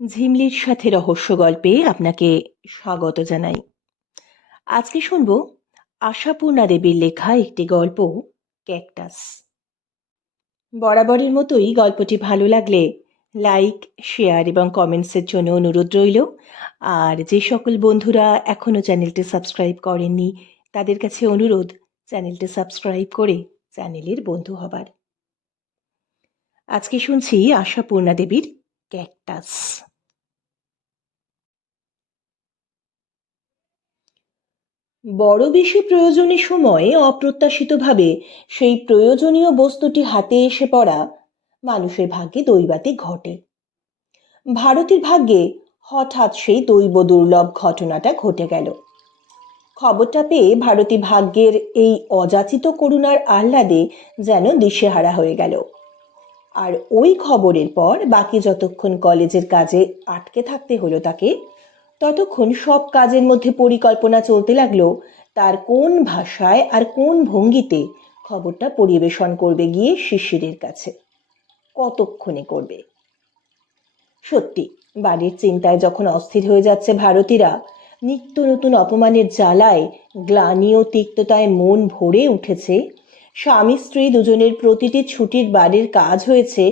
ঝিমলির সাথে রহস্য গল্পে আপনাকে স্বাগত জানাই। আজকে শুনব আশাপূর্ণা দেবীর লেখা একটি গল্প, ক্যাকটাস। বরাবরের মতোই গল্পটি ভালো লাগলে লাইক, শেয়ার এবং কমেন্টসের জন্য অনুরোধ রইল। আর যে সকল বন্ধুরা এখনও চ্যানেলটি সাবস্ক্রাইব করেননি তাদের কাছে অনুরোধ চ্যানেলটি সাবস্ক্রাইব করে চ্যানেলের বন্ধু হবার। আজকে শুনছি আশাপূর্ণা দেবীর ক্যাকটাস। বড় বেশি প্রয়োজনের সময়ে অপ্রত্যাশিতভাবে সেই প্রয়োজনীয় বস্তুটি হাতে এসে পড়া মানুষের ভাগ্যে দৈবাতে ঘটে। ভারতীর ভাগ্যে হঠাৎ সেই দৈব দুর্লভ ঘটনাটা ঘটে গেল। খবরটা পেয়ে ভারতী ভাগ্যের এই অযাচিত করুণার আহ্লাদে যেন দিশেহারা হয়ে গেল। আর ওই খবরের পর বাকি যতক্ষণ কলেজের কাজে আটকে থাকতে হলো তাকে, ততক্ষণ সব কাজের মধ্যে পরিকল্পনা চলতে লাগলো তার কোন ভাষায় আর কোন ভঙ্গিতে খবরটা পরিবেশন করবে গিয়ে শিশিরের কাছে, কতক্ষণে করবে। সত্যি বাড়ির চিন্তায় যখন অস্থির হয়ে যাচ্ছে ভারতীরা, নিত্য নতুন অপমানের জ্বালায় গ্লানি ও তিক্ততায় মন ভরে উঠেছে, স্বামী স্ত্রী দুজনের প্রতিটি ছুটির বাড়ির কাজ হয়েছে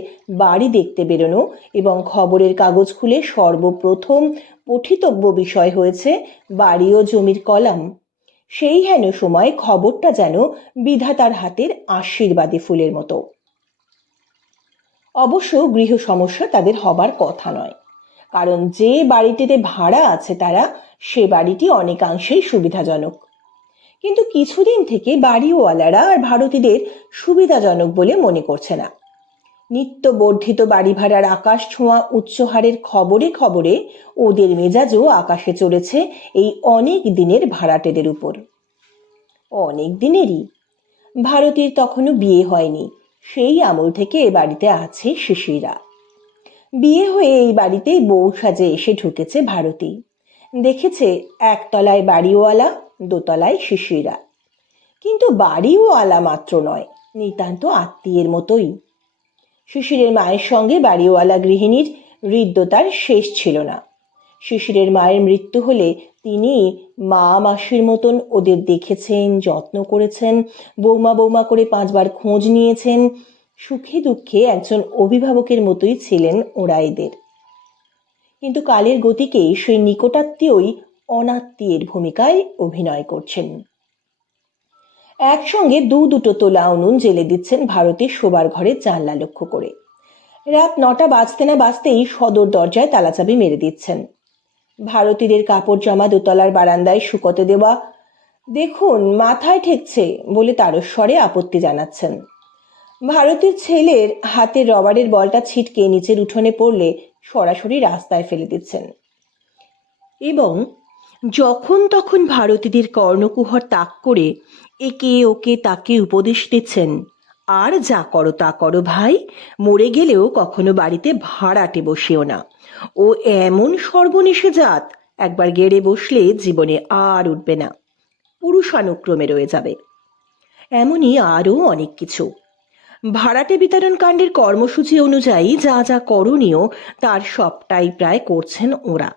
বাড়ি দেখতে বেরোনো, এবং খবরের কাগজ খুলে সর্বপ্রথম পঠিতব্য বিষয় হয়েছে বাড়ি ও জমির কলাম। সেই হেন সময় খবরটা যেন বিধাতার হাতের আশীর্বাদী ফুলের মতো। অবশ্য গৃহ সমস্যা তাদের হবার কথা নয়, কারণ যে বাড়িটিতে ভাড়া আছে তারা, সে বাড়িটি অনেকাংশেই সুবিধাজনক। কিন্তু কিছুদিন থেকে বাড়িওয়ালারা আর ভারতীদের সুবিধাজনক বলে মনে করছে না। নিত্য বর্ধিত বাড়ি ভাড়ার আকাশ ছোঁয়া উচ্চহারের খবরে খবরে ওদের মেজাজও আকাশে চড়েছে এই অনেক দিনের ভাড়াটেদের উপর। অনেক দিনেরই। ভারতীর তখনও বিয়ে হয়নি, সেই আমল থেকে এ বাড়িতে আছে শিশিরা। বিয়ে হয়ে এই বাড়িতেই বউ সাজে এসে ঢুকেছে ভারতী। দেখেছে একতলায় বাড়িওয়ালা, দোতলায় শিশিরা। কিন্তু বাড়িওয়ালা মাত্র নয়, নিতান্ত আত্মীয়ের মতোই। শিশিরের মায়ের সঙ্গে বাড়িওয়ালা গৃহিণীর হৃদ্যতার শেষ ছিল না। শিশিরের মায়ের মৃত্যু হলে তিনি মা মাসির মতন ওদের দেখেছেন, যত্ন করেছেন, বৌমা বৌমা করে 5 বার খোঁজ নিয়েছেন। সুখে দুঃখে একজন অভিভাবকের মতোই ছিলেন ওরা এদের। কিন্তু কালের গতিকে সেই নিকটাত্মীয়ই অনাত্মীয়ের ভূমিকায় অভিনয় করছেন। একসঙ্গে দুটো তোলা উনুন জেলে দিচ্ছেন ভারতীর শোবার ঘরের জানলা লক্ষ্য করে। রাত 9টা বাজতে না বাজতেই সদর দরজায় তালাচাবি মেরে দিচ্ছেন। ভারতীদের কাপড় জামা দোতলার বারান্দায় শুকোতে দেওয়া দেখুন মাথায় ঠেকছে বলে তারস্বরে আপত্তি জানাচ্ছেন। ভারতীর ছেলের হাতের রবারের বলটা ছিটকে নিচের উঠোনে পড়লে সরাসরি রাস্তায় ফেলে দিচ্ছেন, এবং যখন তখন ভারতীদের কর্ণকুহর তাক করে একে ওকে তাকে উপদেশ দিচ্ছেন, আর যা করো তা করো ভাই, মরে গেলেও কখনো বাড়িতে ভাড়াটে বসিও না। ও এমন সর্বনেশে জাত, একবার গেড়ে বসলে জীবনে আর উঠবে না, পুরুষানুক্রমে রয়ে যাবে। এমনই আরও অনেক কিছু। ভাড়াটে বিতরণ কাণ্ডের কর্মসূচি অনুযায়ী যা যা করণীয় তার সবটাই প্রায় করছেন ওরা,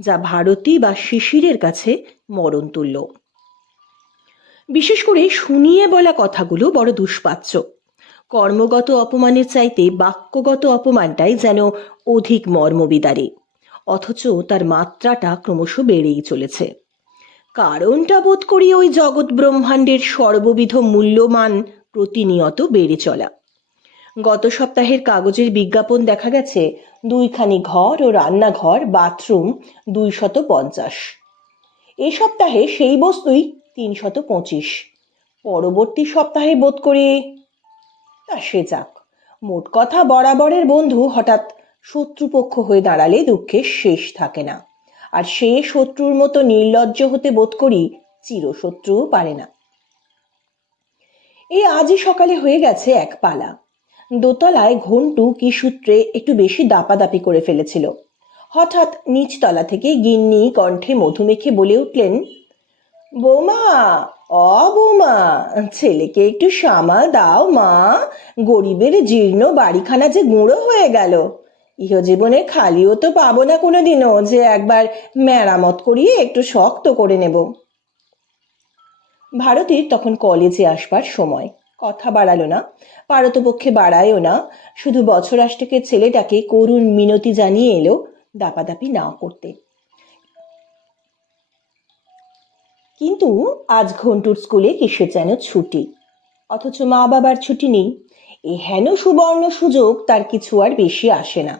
যা ভারতী বা শিশিরের কাছে মরণ তুল্য। বিশেষ করে শুনিয়ে বলা কথাগুলো বড় দুষ্পাচ্য। কর্মগত অপমানের চাইতে বাক্যগত অপমানটাই যেন অধিক মর্মবিদারী, অথচ তার মাত্রাটা ক্রমশ বেড়েই চলেছে। কারণটা বোধ করি ওই জগৎ ব্রহ্মাণ্ডের সর্ববিধ মূল্যমান প্রতিনিয়ত বেড়ে চলা। গত সপ্তাহের কাগজের বিজ্ঞাপন দেখা গেছে 2খানি ঘর ও রান্নাঘর, বাথরুম 250। এ সপ্তাহে সেই বস্তুই 325। পরবর্তী সপ্তাহে বোধ করি, তা সে যাক। মোট কথা বরাবরের বন্ধু হঠাৎ শত্রুপক্ষ হয়ে দাঁড়ালে দুঃখের শেষ থাকে না, আর সে শত্রুর মতো নির্লজ্জ হতে বোধ করি চিরশত্রুও পারে না। এই আজই সকালে হয়ে গেছে এক পালা। দোতলায় ঘন্টু কি সূত্রে একটু বেশি দাপাদাপি করে ফেলেছিল। হঠাৎ নিচতলা থেকে গিন্নি কণ্ঠে মধু মেখে বলে উঠলেন, বৌমা, বৌমা, ছেলেকে একটু সামাল দাও মা, গরিবের জীর্ণ বাড়িখানা যে গুঁড়ো হয়ে গেল। ইহজীবনে খালিও তো পাবো না কোনোদিনও যে একবার মেরামত করিয়ে একটু শক্ত করে নেব। ভারতীর তখন কলেজে আসবার সময়। কথা বাড়ালো না, পারতপক্ষে বাড়ায়ও না, শুধু বছর আষ্টেকের ছেলেটাকে করুণ মিনতি জানিয়ে এলো দাপাদাপি না করতে। কিন্তু আজ ঘন্টুর স্কুলে কিসের যেন ছুটি, অথচ মা বাবার ছুটি নেই। এ হেন সুবর্ণ সুযোগ তার কিছু আর বেশি আসে না।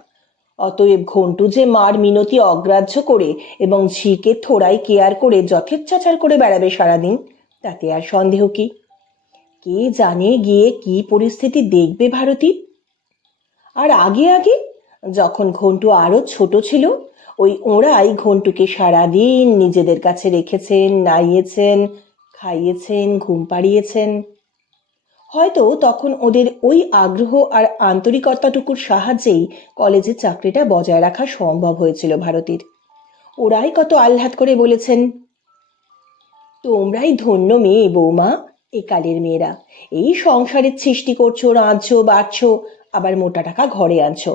অতএব ঘন্টু যে মার মিনতি অগ্রাহ্য করে এবং ঝিকে থোড়াই কেয়ার করে যথেচ্ছাচার করে বেড়াবে সারাদিন, তাতে আর সন্দেহ কি? কে জানে গিয়ে কি পরিস্থিতি দেখবে ভারতী। আর আগে আগে যখন ঘন্টু আরো ছোট ছিল, ওই ওঁরাই ঘন্টুকে সারাদিন নিজেদের কাছে রেখেছেন, নাইয়েছেন, খাইয়েছেন, ঘুম পাড়িয়েছেন। হয়তো তখন ওদের ওই আগ্রহ আর আন্তরিকতাটুকুর সাহায্যেই কলেজের চাকরিটা বজায় রাখা সম্ভব হয়েছিল ভারতীর। ওরাই কত আহ্লাদ করে বলেছেন, তোমরাই ধন্য মেয়ে বৌমা, একালের মেয়েরা। এই সংসারের সৃষ্টি করছো, রাঁধছো, বাড়ছো, আবার মোটা টাকা ঘরে আনছো।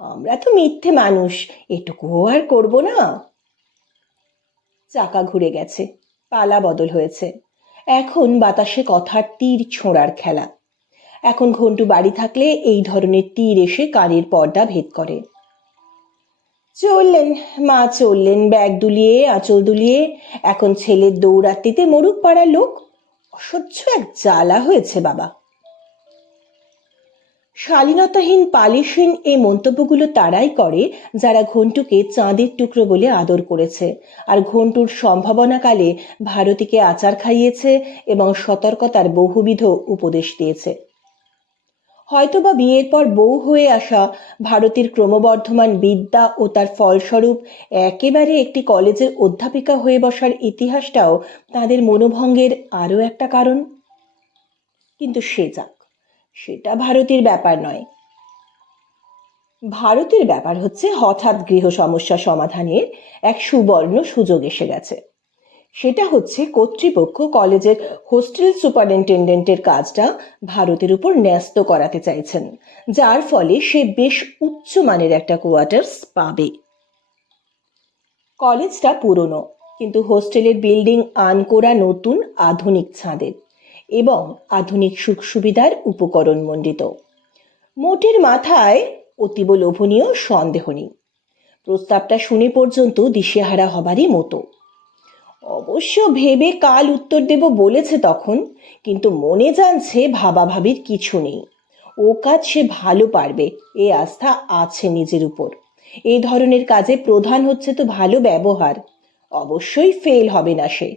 আমরা তো মিথ্যে মানুষ, এটুকুও আর করবো না। চাকা ঘুরে গেছে, পালা বদল হয়েছে। এখন বাতাসে কথার তীর ছোঁড়ার খেলা। এখন ঘন্টু বাড়ি থাকলে এই ধরনের তীর এসে কানের পর্দা ভেদ করে। চললেন মা, চললেন ব্যাগ দুলিয়ে, আঁচল দুলিয়ে। এখন ছেলের দৌড়াতিতে মরুক পাড়ার লোক। অসহ্য এক জ্বালা হয়েছে বাবা। শালীনতাহীন পালিশহীন এই মন্তব্যগুলো তারাই করে যারা ঘন্টুকে চাঁদের টুকরো বলে আদর করেছে, আর ঘন্টুর সম্ভাবনাকালে ভারতীকে আচার খাইয়েছে এবং সতর্কতার বহুবিধ উপদেশ দিয়েছে। হয়তোবা বিয়ের পর বউ হয়ে আসা ভারতীর ক্রমবর্ধমান বিদ্যা ও তার ফলস্বরূপ একেবারে একটি কলেজের অধ্যাপিকা হয়ে বসার ইতিহাসটাও তাদের মনোভঙ্গের আরও একটা কারণ। কিন্তু সে যাক, সেটা ভারতীর ব্যাপার নয়। ভারতের ব্যাপার হচ্ছে হঠাৎ গৃহ সমস্যা সমাধানের এক সুবর্ণ সুযোগ এসে গেছে। সেটা হচ্ছে কর্তৃপক্ষ কলেজের হোস্টেল সুপারিনটেন্ডেন্টের কাজটা ভারতের উপর ন্যস্ত করাতে চাইছেন, যার ফলে সে বেশ উচ্চমানের একটা কোয়ার্টার্স পাবে। কলেজটা পুরনো, কিন্তু হোস্টেলের বিল্ডিং আনকোরা নতুন আধুনিক ছাদের এবং আধুনিক সুখ সুবিধার উপকরণ মণ্ডিত। মোটের মাথায় অতীব লোভনীয়, সন্দেহ নেই। প্রস্তাবটা শুনে পর্যন্ত দিশেহারা হবারই মতো। অবশ্য ভেবে কাল উত্তর দেব বলেছে তখন, কিন্তু মনে জানছে ভাবাভাবির কিছু নেই। ও কাজ সে ভালো পারবে, এ আস্থা আছে নিজের উপর। এই ধরনের কাজে প্রধান হচ্ছে তো ভালো ব্যবহার। অবশ্যই ফেল হবে না সে।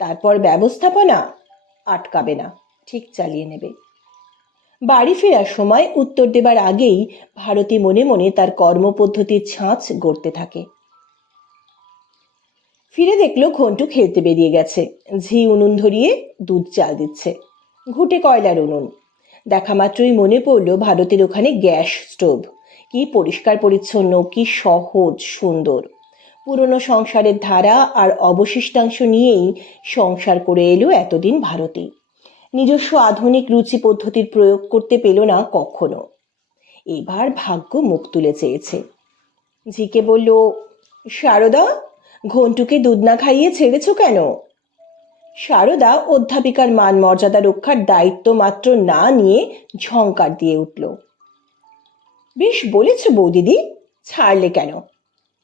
তারপর ব্যবস্থাপনা আটকাবে না, ঠিক চালিয়ে নেবে। বাড়ি ফেরার সময় উত্তর দেবার আগেই ভারতী মনে মনে তার কর্মপদ্ধতির ছাঁচ গড়তে থাকে। ফিরে দেখলো ঘন্টু খেলতে বেরিয়ে গেছে। ঝি উনুন ধরিয়ে দুধ চাল দিচ্ছে, ঘুটে কয়লার উনুন। দেখা মাত্রই মনে পড়ল ভারতের ওখানে গ্যাস স্টোভ। কি পরিষ্কার পরিচ্ছন্ন, কি সহজ সুন্দর। পুরনো সংসারের ধারা আর অবশিষ্টাংশ নিয়েই সংসার করে এলো এতদিন ভারতী। নিজস্ব আধুনিক রুচি পদ্ধতির প্রয়োগ করতে পেল না কখনো। এবার ভাগ্য মুখ তুলে চেয়েছে। ঝিকে বলল, সারদা, ঘন্টুকে দুধ না খাইয়ে ছেড়েছ কেন? সারদা অধ্যাপিকার মান মর্যাদা রক্ষার দায়িত্ব মাত্র না নিয়ে ঝংকার দিয়ে উঠল, বেশ বলেছ বৌদিদি, ছাড়লে কেন?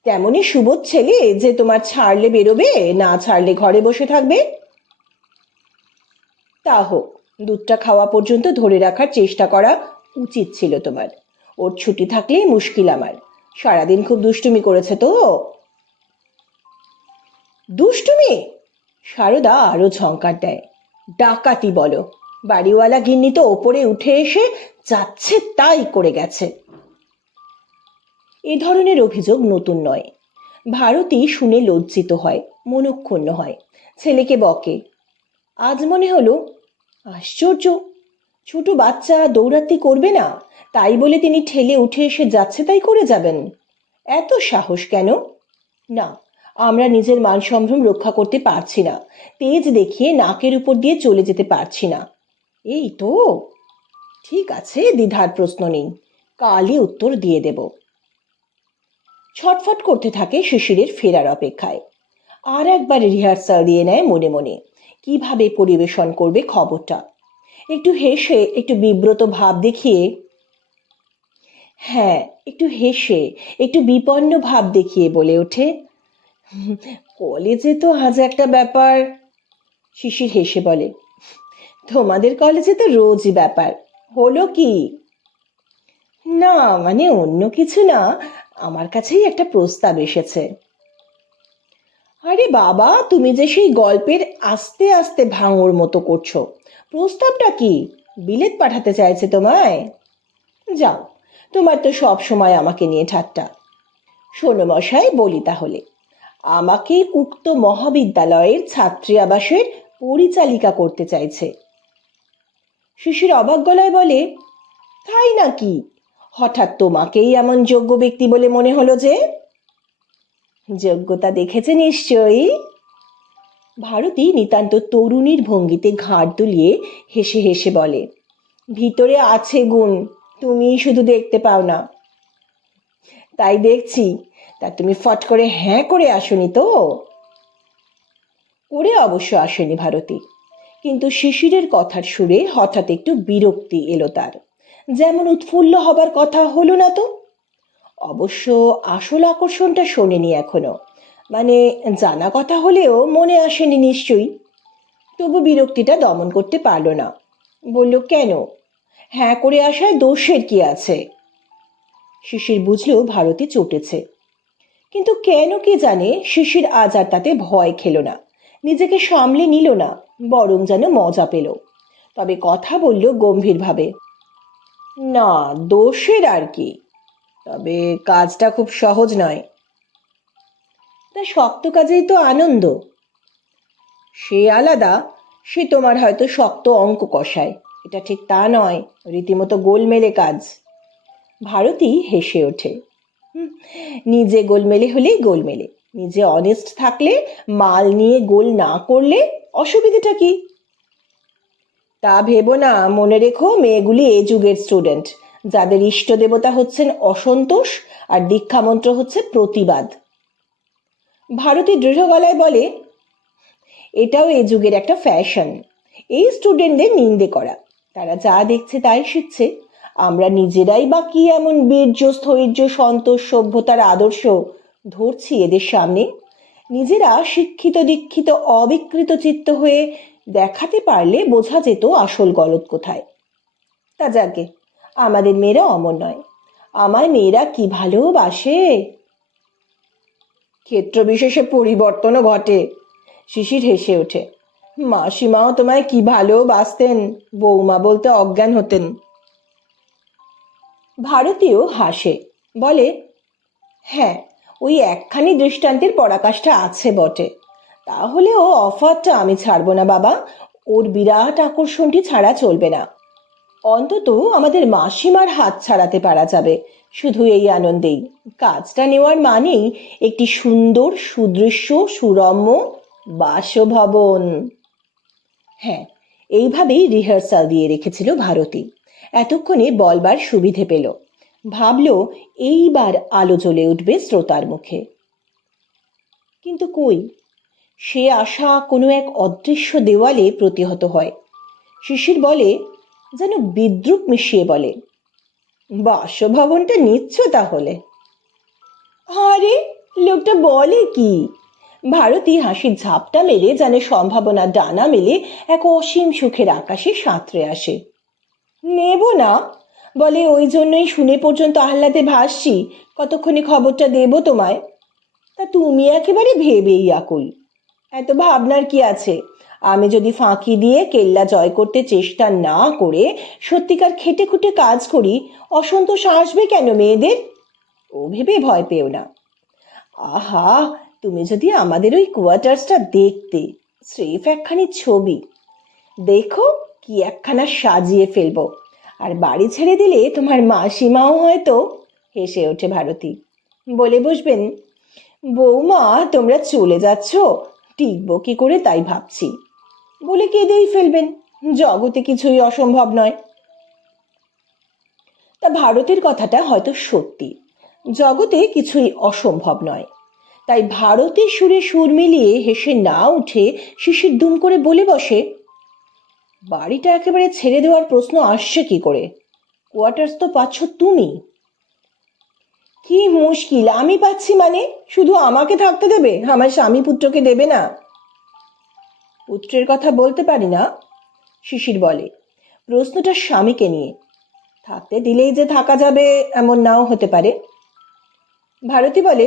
তেমনই সুবোধ ছেলে যে তোমার ছাড়লে বেরোবে, না ছাড়লে ঘরে বসে থাকবে? তা হোক, দুধটা খাওয়া পর্যন্ত ধরে রাখার চেষ্টা করা উচিত ছিল তোমার। ওর ছুটি থাকলেই মুশকিল আমার। সারাদিন খুব দুষ্টুমি করেছে তো। দুষ্টুমি? সারদা আরো ঝংকার দেয়, ডাকাতি বলো। বাড়িওয়ালা গিন্নি তো ওপরে উঠে এসে যাচ্ছে তাই করে গেছে। এ ধরনের অভিযোগ নতুন নয়। ভারতী শুনে লজ্জিত হয়, মনক্ষুণ্ণ হয়, ছেলেকে বকে। আজ মনে হলো, আশ্চর্য, ছোট বাচ্চা দৌড়াতি করবে না, তাই বলে তিনি ঠেলে উঠে এসে যাচ্ছে তাই করে যাবেন? এত সাহস কেন? না, আমরা নিজের মান সম্ভ্রম রক্ষা করতে পারছি না, তেজ দেখিয়ে নাকের উপর দিয়ে চলে যেতে পারছি না। এই তো। ঠিক আছে, দ্বিধার প্রশ্ন নেই, কালই উত্তর দিয়ে দেব। ছটফট করতে থাকে শিশিরের ফেরার অপেক্ষায়। আর একবার রিহার্সাল দিয়ে নেয় মনে মনে কিভাবে পরিবেশন করবে খবরটা। একটু হেসে, একটু বিব্রত ভাব দেখিয়ে, হ্যাঁ, একটু হেসে, একটু বিপন্ন ভাব দেখিয়ে বলে ওঠে, কলেজে তো আজ একটা ব্যাপার। শিশির হেসে বলে, তোমাদের কলেজে তো রোজই ব্যাপার। হলো কি? না, মানে অন্য কিছু না, আমার কাছেই একটা প্রস্তাব এসেছে। আরে বাবা, তুমি যে সেই গল্পের আস্তে আস্তে ভাঙড় মতো করছো। প্রস্তাবটা কি? বিলেত পাঠাতে চাইছে তোমায়? যাও, তোমার তো সব সময় আমাকে নিয়ে ঠাট্টা। শোনো মশাই, বলি তাহলে, আমাকে উক্ত মহাবিদ্যালয়ের ছাত্রী আবাসের পরিচালিকা করতে চাইছে। শিশির অবাক গলায় বলে, তাই নাকি? হঠাৎ তোমাকেই এমন যোগ্য ব্যক্তি বলে মনে হলো যে? যোগ্যতা দেখেছে নিশ্চয়ই। ভারতী নিতান্ত তরুণীর ভঙ্গিতে ঘাড় দুলিয়ে হেসে হেসে বলে, ভিতরে আছে গুণ, তুমি শুধু দেখতে পাও না। তাই দেখছি। তা তুমি ফট করে হ্যাঁ করে আসনি তো? করে অবশ্য আসেনি ভারতী, কিন্তু শিশিরের কথার সুরে হঠাৎ একটু বিরক্তি এলো তার। যেমন উৎফুল্ল হবার কথা হলো না তো। অবশ্য আসল আকর্ষণটা শোনেনি এখনো, মানে জানা কথা হলেও মনে আসেনি নিশ্চয়ই। তবু বিরক্তিটা দমন করতে পারল না। বলল, কেন? হ্যাঁ করে আসায় দোষের কি আছে? শিশির বুঝলো ভারতী চটেছে, কিন্তু কেন কে জানে শিশির আজ আর তাতে ভয় খেল না, নিজেকে সামলে নিল না, বরং যেন মজা পেল। তবে কথা বলল গম্ভীরভাবে, না, দোষের আর কি, তবে কাজটা খুব সহজ নয়। তা শক্ত কাজেই তো আনন্দ। সে আলাদা, সে তোমার হয়তো শক্ত অঙ্ক কষায়, এটা ঠিক তা নয়, রীতিমতো গোলমেলে কাজ। ভারতী হেসে ওঠে, নিজে গোলমেলে হলেই গোলমেলে, নিজে অনেস্ট থাকলে, মাল নিয়ে গোল না করলে অসুবিধাটা কি? তা ভেবো না, মনে রেখো মেয়েগুলি এ যুগের স্টুডেন্ট, যাদের ইষ্ট দেবতা হচ্ছেন অসন্তোষ আর দীক্ষামন্ত্র হচ্ছে প্রতিবাদ। ভারতী দৃঢ় গলায় বলে, এটাও এ যুগের একটা ফ্যাশন, এই স্টুডেন্টদের নিন্দে করা। তারা যা দেখছে তাই শিখছে। আমরা নিজেরাই বা কি এমন বীর্য স্থৈর্য সন্তোষ সভ্যতার আদর্শ ধরছি এদের সামনে? নিজেরা শিক্ষিত দীক্ষিত অবিকৃত চিত্ত হয়ে দেখাতে পারলে বোঝা যেত আসল গলদ কোথায়। তা যাকে, আমাদের মেয়েরা অমর নয়। আমার মেয়েরা কি ভালোবাসে। ক্ষেত্র বিশেষে পরিবর্তনও ঘটে। শিশির হেসে ওঠে, মাসিমাও তোমায় কি ভালোবাসতেন, বৌমা বলতে অজ্ঞান হতেন। ভারতীয় হাসে, বলে, হ্যাঁ, ওই একখানি দৃষ্টান্তের পরাকাষ্ঠা আছে বটে। তাহলেও অফারটা আমি ছাড়বো না বাবা, ওর বিরাট আকর্ষণটি ছাড়া চলবে না। অন্তত আমাদের মাসিমার হাত ছাড়াতে পারা যাবে শুধু এই আনন্দেই। কাজটা নেওয়ার মানেই একটি সুন্দর সুদৃশ্য সুরম্য বাসভবন। হ্যাঁ, এইভাবেই রিহার্সাল দিয়ে রেখেছিল ভারতী। এতক্ষণে বলবার সুবিধে পেল, ভাবল এইবার আলো জ্বলে উঠবে শ্রোতার মুখে। কিন্তু কই, সে আশা কোনো এক অদৃশ্য দেওয়ালে প্রতিহত হয়। শিশির বলে, যেন বিদ্রুপ মিশিয়ে বলে, বাসভবনটা নিচ্ছ তাহলে? আরে, লোকটা বলে কি? ভারতী হাসির ঝাপটা মেরে যেন সম্ভাবনা ডানা মেলে এক অসীম সুখের আকাশে সাঁতরে আসে। নেব না বলে, ওই জন্যই শুনে পর্যন্ত আহ্লাদে ভাসছি, কতক্ষণে খবরটা দেব তোমায়। তা তুমি একেবারে ভেবেই আকুল। এত ভাবনার কি আছে? আমি যদি ফাঁকি দিয়ে কেল্লা জয় করতে চেষ্টা না করে সত্যিকার খেটে খুটে কাজ করি, অসন্তোষ আসবে কেন মেয়েদের? ও ভেবে ভয় পেও না। আহা, তুমি যদি আমাদের ওই কোয়ার্টার্সটা দেখতে, স্রেফ একখানি ছবি। দেখো কি একখানা সাজিয়ে ফেলবো, আর বাড়ি ছেড়ে দিলে তোমার মাসিমাও হয়তো। হেসে ওঠে ভারতী, বলে বসবেন, বৌমা তোমরা চলে যাচ্ছ, টিকবো কি করে তাই ভাবছি, বলে কেঁদেই ফেলবেন। জগতে কিছুই অসম্ভব নয়। তা ভারতের কথাটা হয়তো সত্যি, জগতে কিছুই অসম্ভব নয়। তাই ভারতের সুরে সুর মিলিয়ে হেসে না উঠে শিশির দুম করে বলে বসে, বাড়িটা একেবারে ছেড়ে দেওয়ার প্রশ্ন আসছে কি করে? কোয়ার্টার্স তো পাচ্ছ তুমি। কি মুশকিল, আমি পাচ্ছি মানে? শুধু আমাকে থাকতে দেবে, আমার স্বামী পুত্রকে দেবে না? পুত্রের কথা বলতে পারি না, শিশির বলে। প্রশ্নটা স্বামীকে নিয়ে। থাকতে দিলেই যে থাকা যাবে এমন নাও হতে পারে। ভারতী বলে,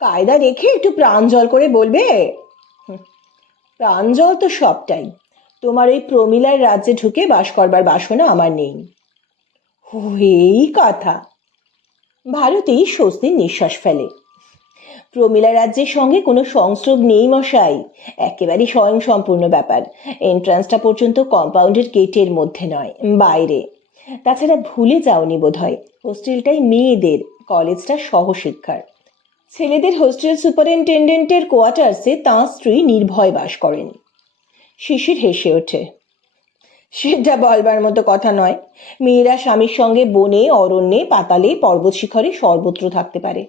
কায়দা রেখে একটু প্রাঞ্জল করে বলবে। প্রাঞ্জল তো সবটাই। তোমার ওই প্রমিলার রাজ্যে ঢুকে বাস করবার বাসনা আমার নেই। এই কথা। ভারতী স্বস্তির নিঃশ্বাস ফেলে। প্রমিলা রাজ্যের সঙ্গে কোনো সংস্রব নেই মশাই, একেবারে স্বয়ংসম্পূর্ণ ব্যাপার। এন্ট্রান্সটা পর্যন্ত কম্পাউন্ডের গেটের মধ্যে নয়, বাইরে। তাছাড়া ভুলে যাওনি বোধহয়, হোস্টেলটাই মেয়েদের, কলেজটা সহশিক্ষার। ছেলেদের হোস্টেল সুপারিনটেন্ডেন্টের কোয়ার্টার্সে তাঁর স্ত্রী নির্ভয় বাস করেন। শিশির হেসে ওঠে। সেটা বলবার মতো কথা নয়। মেয়েরা স্বামীর সঙ্গে বনে, অরণ্যে, পাতালে, পর্বত শিখরে সর্বত্র থাকতে পারে।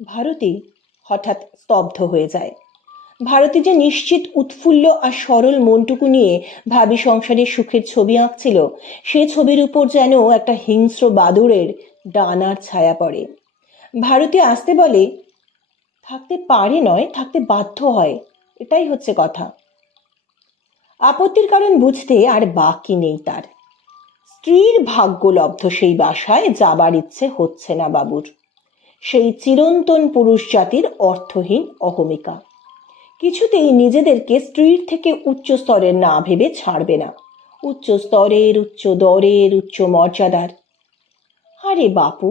ভারতী হঠাৎ স্তব্ধ হয়ে যায়। ভারতী যে নিশ্চিত উৎফুল্ল আর সরল মনটুকু নিয়ে ভাবী সংসারের সুখের ছবি আঁকছিল, সে ছবির উপর যেন একটা হিংস্র বাদুড়ের ডানার ছায়া পড়ে। ভারতী আসতে বলে, থাকতে পারে নয়, থাকতে বাধ্য হয়, এটাই হচ্ছে কথা। আপত্তির কারণ বুঝতে আর বাকি নেই তার। স্ত্রীর ভাগ্যলব্ধ সেই বাসায় যাবার ইচ্ছে হচ্ছে না বাবুর। সেই চিরন্তন পুরুষ জাতির অর্থহীন অহমিকা কিছুতেই নিজেদেরকে স্ত্রীর থেকে উচ্চ স্তরের না ভেবে ছাড়বে না। উচ্চ স্তরের, উচ্চ দরের, উচ্চ মর্যাদার। আরে বাপু,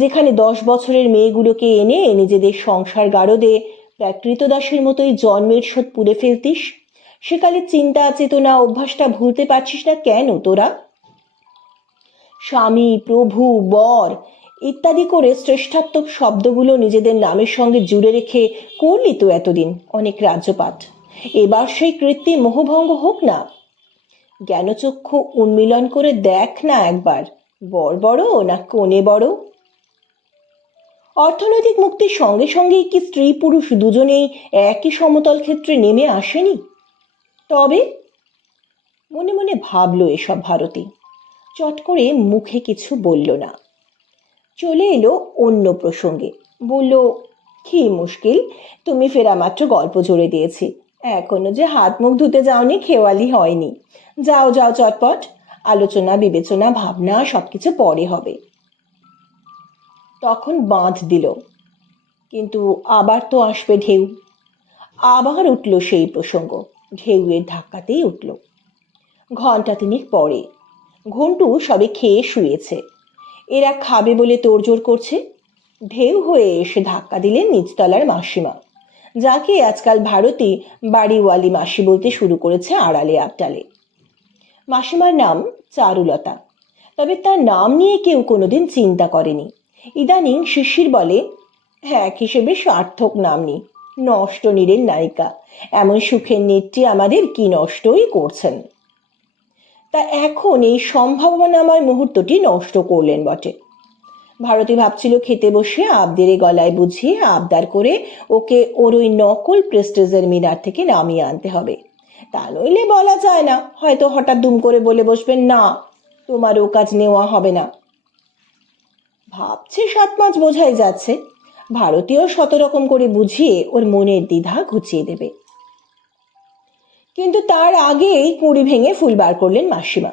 যেখানে 10 বছরের মেয়েগুলোকে এনে নিজেদের সংসার গারদে প্রায় কৃতদাসের মতোই জন্মের শোধ পুড়ে ফেলতিস, সেকালে চিন্তা চেতনা অভ্যাসটা ভুলতে পারছিস না কেন তোরা? স্বামী, প্রভু, বর ইত্যাদি করে শ্রেষ্ঠাত্মক শব্দগুলো নিজেদের নামের সঙ্গে জুড়ে রেখে করলি তো এতদিন অনেক রাজ্যপাট। এবার সেই কৃত্রিম মোহভঙ্গ হোক না। জ্ঞানচক্ষু উন্মিলন করে দেখ না একবার, বর বড় না কনে বড়? অর্থনৈতিক মুক্তির সঙ্গে সঙ্গেই কি স্ত্রী পুরুষ দুজনেই একই সমতল ক্ষেত্রে নেমে আসেনি? তবে মনে মনে ভাবলো এসব ভারতী। চট করে মুখে কিছু বলল না। চলে এলো অন্য প্রসঙ্গে। বলল, কি মুশকিল, তুমি ফেরা মাত্র গল্প জুড়ে দিয়েছি, এখনো যে হাত মুখ ধুতে যাওনি খেওয়ালি হয়নি। যাও যাও চটপট, আলোচনা বিবেচনা ভাবনা সবকিছু পরে হবে। তখন বাঁধ দিল, কিন্তু আবার তো আসবে ঢেউ। আবার উঠল সেই প্রসঙ্গ, ঢেউয়ের ধাক্কাতেই উঠল। ঘন্টা তিনেক পরে ঘন্টু সবে খেয়ে শুয়েছে। এরা খাবে বলে তোড়জোড় করছে। ঢেউ হয়ে এসে ধাক্কা দিলেন নিচতলার মাসিমা, যাকে আজকাল ভারতী বাড়িওয়ালি মাসি বলতে শুরু করেছে আড়ালে আবটালে। মাসিমার নাম চারুলতা, তবে তার নাম নিয়ে কেউ কোনোদিন চিন্তা করেনি। ইদানিং শিশির বলে, এক হিসেবে সার্থক নাম নেই, নষ্ট নীরের নায়িকা, এমন সুখের নেটটি আমাদের কি নষ্টই করছেন। তা এখন এই সম্ভাবনাময় মুহূর্তটি নষ্ট করলেন বটে। ভারতী ভাবছিল খেতে বসে আবদেরে গলায় বুঝিয়ে আবদার করে ওকে ওর ওই নকল প্রেস্টিজের মিনার থেকে নামিয়ে আনতে হবে। তা নইলে বলা যায় না, হয়তো হঠাৎ দুম করে বলে বসবেন, না তোমার ও কাজ নেওয়া হবে না। ভাবছে 7 মাস বোঝাই যাচ্ছে, ভারতীয় শত রকম করে বুঝিয়ে ওর মনের দ্বিধা ঘুচিয়ে দেবে। কিন্তু তার আগেই কুঁড়ি ভেঙে ফুল বার করলেন মাসিমা।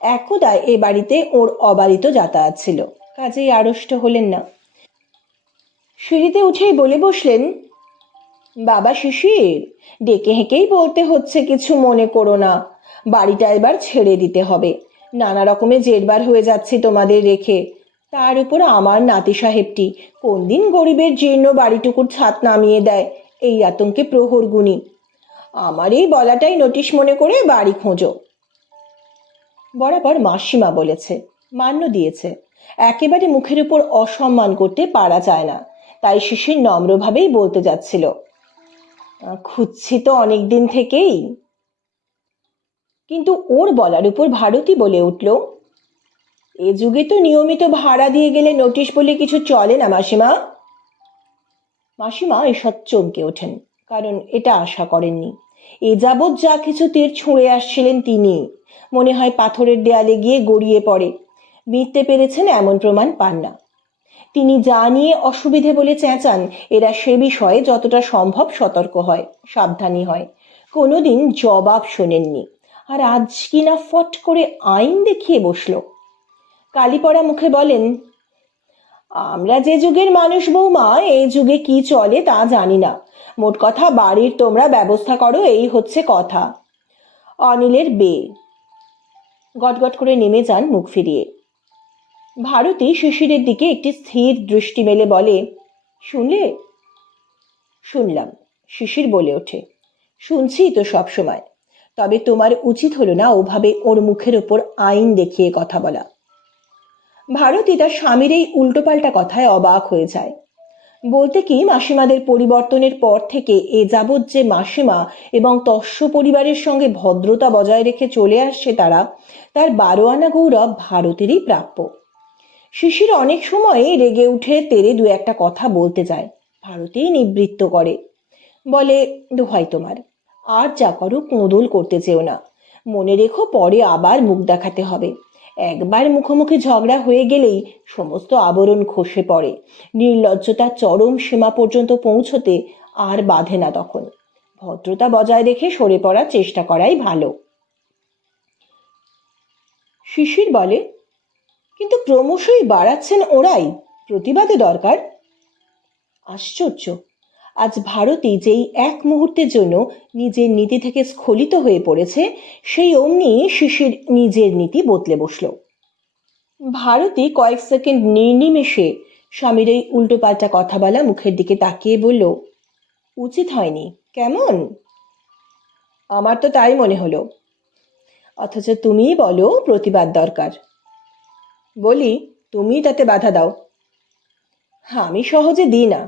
একদা এ বাড়িতে ওর অবারিত যাতায়াত ছিল, কাজেই আড়ষ্ট হলেন না। সিঁড়িতে উঠেই বলে বসলেন, বাবা শিশির, ডেকে হেঁকেই বলতে হচ্ছে, কিছু মনে করো না, বাড়িটা এবার ছেড়ে দিতে হবে। নানা রকমের জেরবার হয়ে যাচ্ছে তোমাদের রেখে। তার উপর আমার নাতি সাহেবটি কোন দিন গরিবের জীর্ণ বাড়িটুকুর ছাদ নামিয়ে দেয়, এই আতঙ্কে প্রহর গুনি। আমার এই বলাটাই নোটিশ মনে করে বাড়ি খোঁজো। বরাবর মাসিমা বলেছে, মান্য দিয়েছে, একেবারে মুখের উপর অসম্মান করতে পারা যায় না। তাই শিশির নম্রভাবেই বলতে যাচ্ছিল, খুঁজছি তো অনেক দিন থেকেই। কিন্তু ওর বলার উপর ভারতী বলে উঠল, এ যুগে তো নিয়মিত ভাড়া দিয়ে গেলে নোটিশ বলে কিছু চলে না মাসিমা। মাসিমা এসব চমকে ওঠেন, কারণ এটা আশা করেননি। এ যাবৎ যা কিছু তীর ছুঁড়ে আসছিলেন তিনি মনে হয় পাথরের দেয়ালে গিয়ে গড়িয়ে পড়ে মিটতে পেরেছেন এমন প্রমাণ পান না। তিনি যা নিয়ে অসুবিধে বলে চেঁচান, এরা সে বিষয়ে যতটা সম্ভব সতর্ক হয়, সাবধানী হয়। কোনোদিন জবাব শোনেননি, আর আজ কিনা ফট করে আইন দেখিয়ে বসলো। কালীপড়া মুখে বলেন, আমরা যে যুগের মানুষ বৌমা, এই যুগে কি চলে তা জানি না। মোট কথা বাড়ির তোমরা ব্যবস্থা করো, এই হচ্ছে কথা। অনিলের বে গটগট করে নেমে যান মুখ ফিরিয়ে। ভারতী শিশিরের দিকে একটি স্থির দৃষ্টি মেলে বলে, শুনলে? শুনলাম, শিশির বলে ওঠে। শুনছি তো সব সময়, তবে তোমার উচিত হলো না ওভাবে ওর মুখের ওপর আইন দেখিয়ে কথা বলা। ভারতী তার স্বামীর এই উল্টোপাল্টা কথায় অবাক হয়ে যায়। বলতে কি, মাসিমাদের পরিবর্তনের পর থেকে এ যাবৎ যে মাসিমা এবং তস্য পরিবারের সঙ্গে ভদ্রতা বজায় রেখে চলে আসছে তারা, তার 12 আনা গৌরব ভারতেরই প্রাপ্য। শিশির অনেক সময় রেগে উঠে তেরে দু একটা কথা বলতে যায়, ভারতী নিবৃত্ত করে, বলে, দোহাই তোমার, আর যা করো কোঁদল করতে চেও না। মনে রেখো পরে আবার মুখ দেখাতে হবে। একবার মুখোমুখি ঝগড়া হয়ে গেলেই সমস্ত আবরণ খসে পড়ে, নির্লজ্জতার চরম সীমা পর্যন্ত পৌঁছতে আর বাধে না তখন। ভদ্রতা বজায় রেখে সরে পড়ার চেষ্টা করাই ভালো। শিশির বলে, কিন্তু ক্রমশই বাড়াচ্ছেন ওরাই, প্রতিবাদে দরকার। আশ্চর্য, আজ ভারতী যেই এক মুহূর্তের জন্য নিজের নীতি থেকে স্খলিত হয়ে পড়েছে, সেই অমনি শিশির নিজের নীতি বদলে বসল। ভারতী কয়েক সেকেন্ড নির্নিমেষে স্বামীর এই উল্টোপাল্টা কথা বলা মুখের দিকে তাকিয়ে বলল, উচিত হয়নি। কেমন? আমার তো তাই মনে হলো, অথচ তুমিই বলো প্রতিবাদ দরকার। বলি, তুমি তাতে বাধা দাও। আমি সহজে দিই না।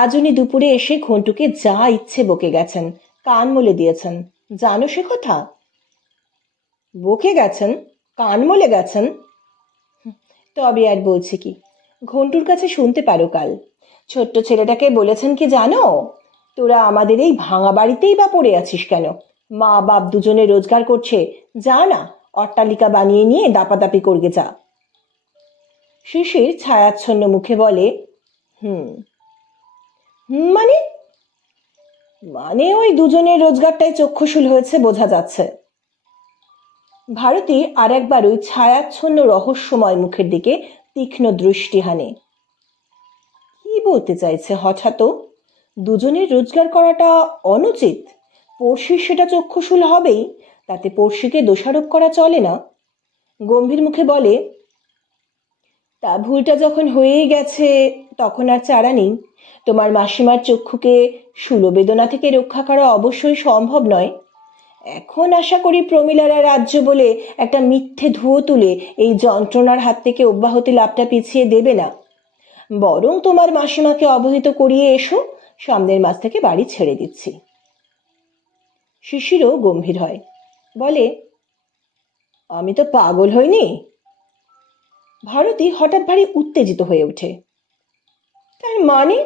আজ উনি দুপুরে এসে ঘন্টুকে যা ইচ্ছে বকে গেছেন, কান মলে দিয়েছেন, জানো সে কথা? বকে গেছেন? কান মলে গেছেন? তবে আর বলছি কি, ঘন্টুর কাছে শুনতে পারো কাল। ছোট্ট ছেলেটাকে বলেছেন কি জানো, তোরা আমাদের এই ভাঙা বাড়িতেই বা পড়ে আছিস কেন? মা বাপ দুজনে রোজগার করছে, যা না অট্টালিকা বানিয়ে নিয়ে দাপাদাপি করগে যা। শিশির ছায়াচ্ছন্ন মুখে বলে, হুম। মানে? মানে ওই দুজনের রোজগারটাই চক্ষুশূল হয়েছে বোঝা যাচ্ছে। ভারতী আর একবার ওই ছায়াচ্ছন্ন রহস্যময় মুখের দিকে তীক্ষ্ণ দৃষ্টি হানে। কি বলতে চাইছে হঠাৎ? দুজনের রোজগার করাটা অনুচিত? পড়শির সেটা চক্ষুশূল হবেই, তাতে পড়শিকে দোষারোপ করা চলে না। গম্ভীর মুখে বলে, তা ভুলটা যখন হয়েই গেছে তখন আর চারা নেই। তোমার মাসিমার চক্ষুকে শূলবেদনা থেকে রক্ষা করা অবশ্যই সম্ভব নয়। এখন আশা করি প্রমীলারা রাজ্য বলে একটা মিথ্যে ধুয়ো তুলে এই যন্ত্রণার হাত থেকে অব্যাহতি লাভটা পিছিয়ে দেবে না। বরং তোমার মাসিমাকে অবহিত করিয়ে এসো, সামনের মাস থেকে বাড়ি ছেড়ে দিচ্ছি। শিশিরও গম্ভীর হয়, বলে, আমি তো পাগল হইনি। ভারতী হঠাৎ ভারী উত্তেজিত হয়ে ওঠে। তার মানে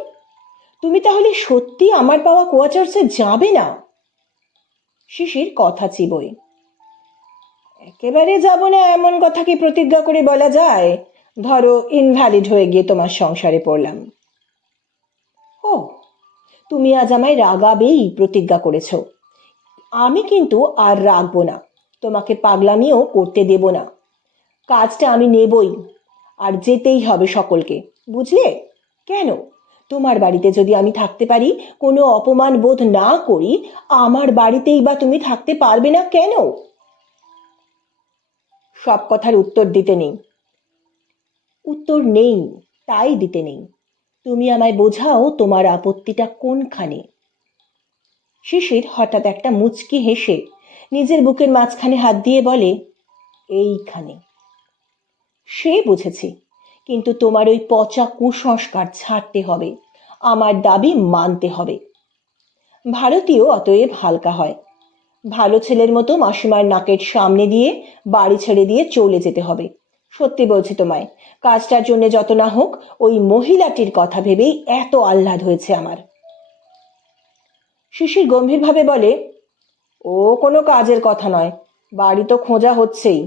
তুমি তাহলে সত্যি আমার পাওয়া কোয়ার্টার্সে যাবে না? শিশির কথা চিবোয়। একেবারে যাব না এমন কথা কি প্রতিজ্ঞা করে বলা যায়? ধরো ইনভ্যালিড হয়ে গিয়ে তোমার সংসারে পড়লাম। ও, তুমি আজ আমায় রাগাবেই প্রতিজ্ঞা করেছ। আমি কিন্তু আর রাগবো না, তোমাকে পাগলামিও করতে দেব না। কাজটা আমি নেবই, আর যেতেই হবে সকলকে, বুঝলে? কেন? তোমার বাড়িতে যদি আমি থাকতে পারি, কোনো অপমান বোধ না করি, আমার বাড়িতেই বা তুমি থাকতে পারবে না কেন? সব কথার উত্তর দিতে নেই। উত্তর নেই, তাই দিতে নেই। তুমি আমায় বোঝাও তোমার আপত্তিটা কোনখানে। শিশির হঠাৎ একটা মুচকি হেসে নিজের বুকের মাঝখানে হাত দিয়ে বলে, এইখানে। সে বুঝেছি, কিন্তু তোমার ওই পচা কুসংস্কার ছাড়তে হবে, আমার দাবি মানতে হবে। ভারতীয় অতএব হালকা হয়। ভালো ছেলের মতো মাসিমার নাকের সামনে দিয়ে বাড়ি ছেড়ে দিয়ে চলে যেতে হবে, সত্যি বলছি তোমায়, কাজটার জন্য যত না হোক ওই মহিলাটির কথা ভেবেই এত আহ্লাদ হয়েছে আমার। শিশির গম্ভীরভাবে বলে, ও কোনো কাজের কথা নয়, বাড়ি তো খোঁজা হচ্ছেই।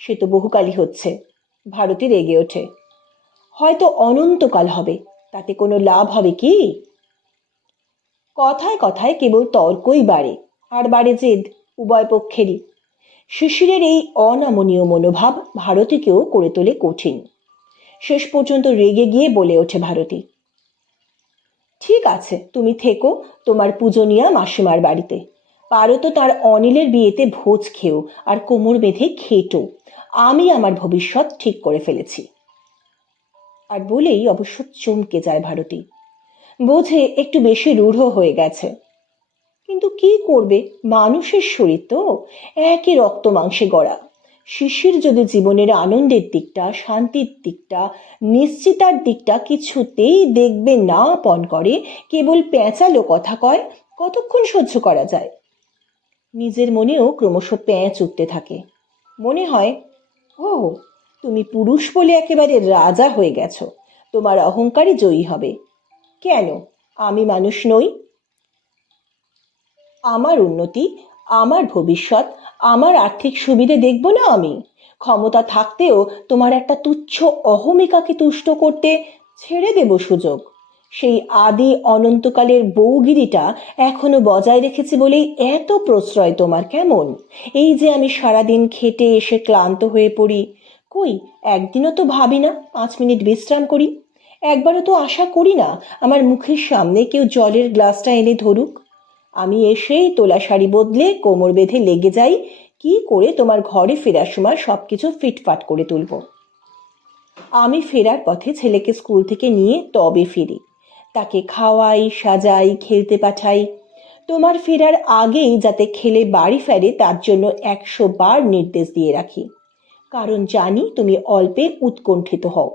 সে তো বহুকালই হচ্ছে। ভারতী রেগে ওঠে। হয়তো অনন্তকাল হবে, তাতে কোনো লাভ হবে কি? কথায় কথায় কেবল তর্কই বাড়ে, আর বাড়ে জেদ উভয় পক্ষেরই। শিশিরের এই অনামনীয় মনোভাব ভারতীকেও করে তোলে কঠিন। শেষ পর্যন্ত রেগে গিয়ে বলে ওঠে ভারতী, ঠিক আছে, তুমি থেকো তোমার পূজনীয়া মাসিমার বাড়িতে। পারো তো তার অনিলের বিয়েতে ভোজ খেও আর কোমর বেঁধে খেটো। আমি আমার ভবিষ্যৎ ঠিক করে ফেলেছি। আর বলেই অবশ্য চমকে যায় ভারতী। বোঝে একটু বেশি রূঢ় হয়ে গেছে, কিন্তু কি করবে, মানুষের শরীর তো একই রক্ত মাংসে গড়া। শিশির যদি জীবনের আনন্দের দিকটা, শান্তির দিকটা, নিশ্চিতার দিকটা কিছুতেই দেখবে না পণ করে, কেবল পেঁচালো কথা কয়, কতক্ষণ সহ্য করা যায়? নিজের মনেও ক্রমশ পেঁচ উঠতে থাকে। মনে হয়, ও তুমি পুরুষ বলে একেবারে রাজা হয়ে গেছো, তোমার অহংকারই জয়ী হবে। কেন আমি মানুষ নই? আমার উন্নতি, আমার ভবিষ্যৎ, আমার আর্থিক সুবিধে দেখব না আমি? ক্ষমতা থাকতেও তোমার একটা তুচ্ছ অহমিকাকে তুষ্ট করতে ছেড়ে দেব সুযোগ? সেই আদি অনন্তকালের বউগিরিটা এখনো বজায় রেখেছি বলেই এত প্রশ্রয় তোমার কেমন? এই যে আমি সারাদিন খেটে এসে ক্লান্ত হয়ে পড়ি, কই একদিনও তো ভাবি না 5 মিনিট বিশ্রাম করি? একবারও তো আশা করি না আমার মুখের সামনে কেউ জলের গ্লাসটা এনে ধরুক। আমি এসেই তোলা শাড়ি বদলে কোমর বেঁধে লেগে যাই কি করে তোমার ঘরে ফেরার সময় সবকিছু ফিটফাট করে তুলব। আমি ফেরার পথে ছেলেকে স্কুল থেকে নিয়ে তবে ফিরি, তাকে খাওয়াই, সাজাই, খেলতে পাঠাই। তোমার ফেরার আগেই যাতে খেলে বাড়ি ফেরে তার জন্য 100 বার নির্দেশ দিয়ে রাখি, কারণ জানি তুমি অল্পে উৎকণ্ঠিত হও,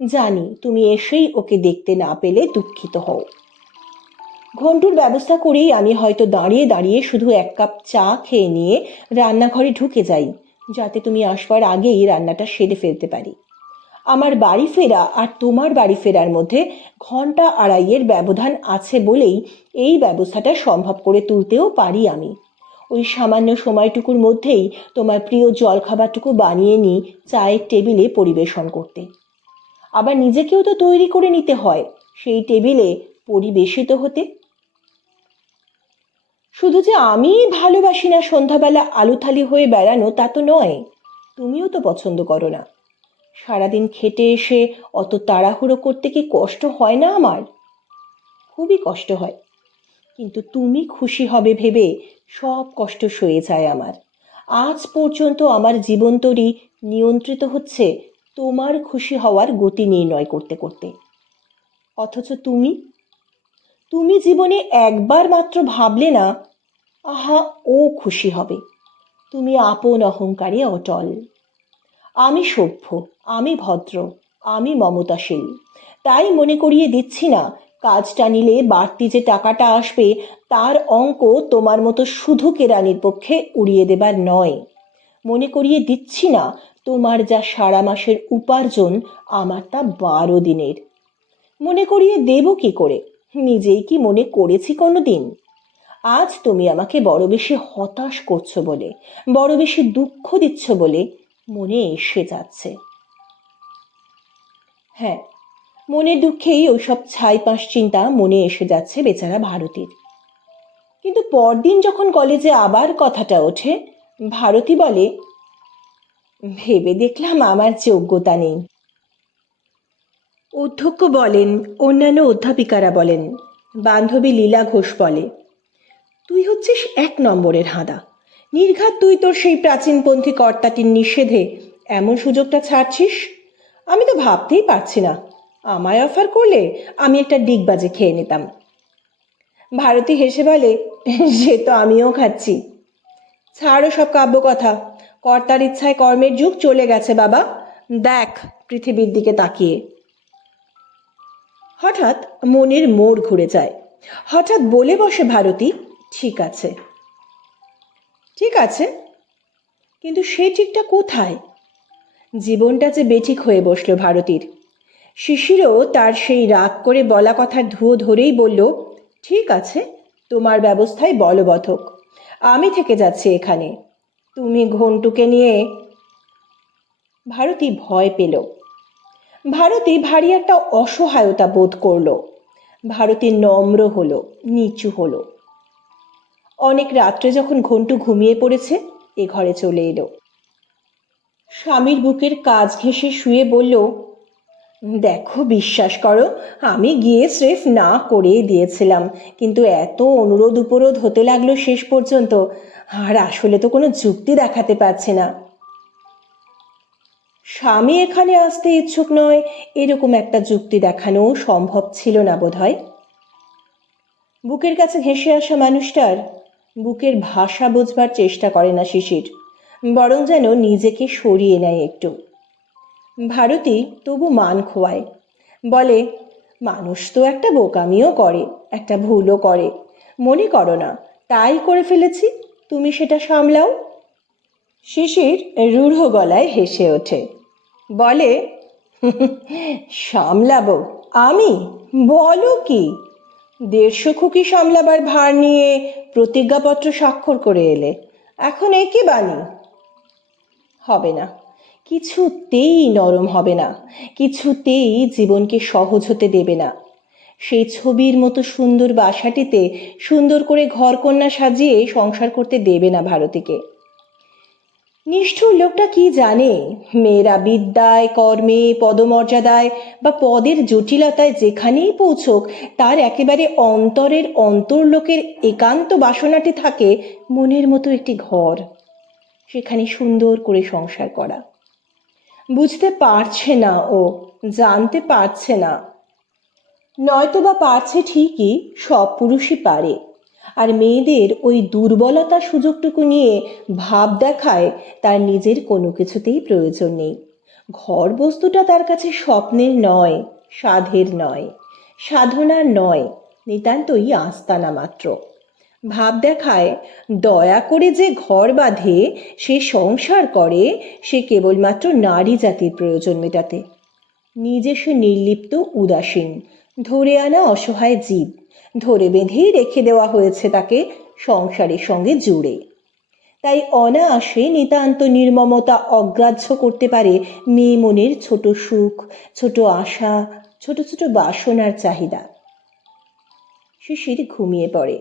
জানি তুমি এসেই ওকে দেখতে না পেলে দুঃখিত হও। ঘন্টুর ব্যবস্থা করেই আমি হয়তো দাঁড়িয়ে দাঁড়িয়ে শুধু 1 কাপ চা খেয়ে নিয়ে রান্নাঘরে ঢুকে যাই, যাতে তুমি আসবার আগেই রান্নাটা সেরে ফেলতে পারি। আমার বাড়ি ফেরা আর তোমার বাড়ি ফেরার মধ্যে 1.5 ঘন্টা ব্যবধান আছে বলেই এই ব্যবস্থাটা সম্ভব করে তুলতেও পারি আমি। ওই সামান্য সময়টুকুর মধ্যেই তোমার প্রিয় জলখাবারটুকু বানিয়ে নিই চায়ের টেবিলে পরিবেশন করতে। আবার নিজেকেও তো তৈরি করে নিতে হয় সেই টেবিলে পরিবেশিত হতে। শুধু যে আমি ভালোবাসি না সন্ধ্যাবেলা আলুথালি হয়ে বেড়ানো তা তো নয়, তুমিও তো পছন্দ করো না। সারাদিন খেটে এসে অত তাড়াহুড়ো করতে কি কষ্ট হয় না আমার? খুবই কষ্ট হয়, কিন্তু তুমি খুশি হবে ভেবে সব কষ্ট সয়ে যায় আমার। আজ পর্যন্ত আমার জীবন তরি নিয়ন্ত্রিত হচ্ছে তোমার খুশি হওয়ার গতি নির্ণয় করতে করতে। অথচ তুমি তুমি জীবনে একবার মাত্র ভাবলে না, আহা ও খুশি হবে। তুমি আপন অহংকারে অটল। আমি সভ্য, আমি ভদ্র, আমি মমতাশীল, তাই মনে করিয়ে দিচ্ছি না কাজটা নিলে বাড়তি যে টাকাটা আসবে তার অঙ্ক তোমার মতো শুধু কেরানির পক্ষে উড়িয়ে দেবার নয়। মনে করিয়ে দিচ্ছি না তোমার যা সারা মাসের উপার্জন আমার তা 12 দিনের। মনে করিয়ে দেব কি করে? নিজেই কি মনে করেছি কোনো দিন? আজ তুমি আমাকে বড় বেশি হতাশ করছো বলে, বড় বেশি দুঃখ দিচ্ছ বলে মনে এসে যাচ্ছে। হ্যাঁ, মনের দুঃখেই ওইসব ছাইপাঁশ চিন্তা মনে এসে যাচ্ছে বেচারা ভারতীর। কিন্তু পরদিন যখন কলেজে আবার কথাটা ওঠে, ভারতী বলে, ভেবে দেখলাম আমার যোগ্যতা নেই। অধ্যক্ষ বলেন, অন্যান্য অধ্যাপিকারা বলেন, বান্ধবী লীলা ঘোষ বলে, তুই হচ্ছিস 1 নম্বরের হাঁদা। নির্ঘাত তুই তোর সেই প্রাচীনপন্থী কর্তাটির নিষেধে এমন সুযোগটা ছাড়ছিস। আমি তো ভাবতেই পারছি না, আমায় অফার করলে আমি একটা ডিগবাজে খেয়ে নিতাম। ভারতী হেসে বলে, সে তো আমিও খাচ্ছি। ছাড়ো সব কাব্য কথা, কর্তার ইচ্ছায় কর্মের যুগ চলে গেছে বাবা, দেখ পৃথিবীর দিকে তাকিয়ে। হঠাৎ মনের মোড় ঘুরে যায়। হঠাৎ বলে বসে ভারতী, ঠিক আছে ঠিক আছে, কিন্তু সে ঠিকটা কোথায়? জীবনটা যে বেঠিক হয়ে বসলো ভারতীর। শিশিরও তার সেই রাগ করে বলা কথার ধুয়ো ধরেই বলল, ঠিক আছে, তোমার ব্যবস্থায় বলবৎ, আমি থেকে যাচ্ছি এখানে, তুমি ঘন্টুকে নিয়ে। ভারতী ভয় পেল। ভারতী ভারী একটা অসহায়তা বোধ করল। ভারতী নম্র হলো, নিচু হলো। অনেক রাত্রে যখন ঘন্টু ঘুমিয়ে পড়েছে, এ ঘরে চলে এলো। স্বামীর বুকের কাজ ঘেঁষে শুয়ে বলল, দেখো, বিশ্বাস করো, আমি গিয়ে স্রেফ না করেই দিয়েছিলাম, কিন্তু এত অনুরোধ উপরোধ হতে লাগলো শেষ পর্যন্ত, আর আসলে তো কোনো যুক্তি দেখাতে পারছে না। স্বামী এখানে আসতে ইচ্ছুক নয়, এরকম একটা যুক্তি দেখানো সম্ভব ছিল না বোধহয়। বুকের কাছে ঘেঁষে আসা মানুষটার বুকের ভাষা বোঝবার চেষ্টা করে না শিশির, বরং যেন নিজেকে সরিয়ে নেয় একটু। ভারতী তবু মান খোয়ায়, বলে, মানুষ তো একটা বোকামিও করে, একটা ভুলও করে, মনে করো না তাই করে ফেলেছি, তুমি সেটা সামলাও। শিশির রূঢ় গলায় হেসে ওঠে, বলে, সামলাবো আমি? বলো কি! 150 খুকি সামলাবার ভার নিয়ে প্রতিজ্ঞাপত্র স্বাক্ষর করে এলে, এখন একে বাণী? হবে না, কিছুতেই নরম হবে না, কিছুতেই জীবনকে সহজ হতে দেবে না। সেই ছবির মতো সুন্দর বাসাটিতে সুন্দর করে ঘরকন্যা সাজিয়ে সংসার করতে দেবে না ভারতীকে। নিষ্ঠুর লোকটা কি জানে, মেয়েরা বিদ্যায়, কর্মে, পদমর্যাদায় বা পদের জটিলতায় যেখানেই পৌঁছক, তার একেবারে অন্তরের অন্তর্লোকের একান্ত বাসনাটি থাকে মনের মতো একটি ঘর, সেখানে সুন্দর করে সংসার করা। বুঝতে পারছে না, ও জানতে পারছে না। নয়তো বা পারছে ঠিকই, সব পুরুষই পারে, আর মেয়েদের ওই দুর্বলতা সুযোগটুকু নিয়ে ভাব দেখায় তার নিজের কোনো কিছুতেই প্রয়োজন নেই। ঘর বস্তুটা তার কাছে স্বপ্নের নয়, সাধের নয়, সাধনার নয়, নিতান্তই আস্তানা মাত্র। ভাব দেখায় দয়া করে যে ঘর বাঁধে, সে সংসার করে, সে কেবলমাত্র নারী জাতির প্রয়োজন মেটাতে। নিজে সে নির্লিপ্ত, উদাসীন, ধরে আনা অসহায় জীব, ধরে বেঁধেই রেখে দেওয়া হয়েছে তাকে সংসারের সঙ্গে জুড়ে। তাই অনায়াসে নিতান্ত নির্মমতা অগ্রাহ্য করতে পারে মেয়ে মনের ছোট সুখ, ছোট আশা, ছোট ছোট বাসনার চাহিদা। শিশির ঘুমিয়ে পড়ে।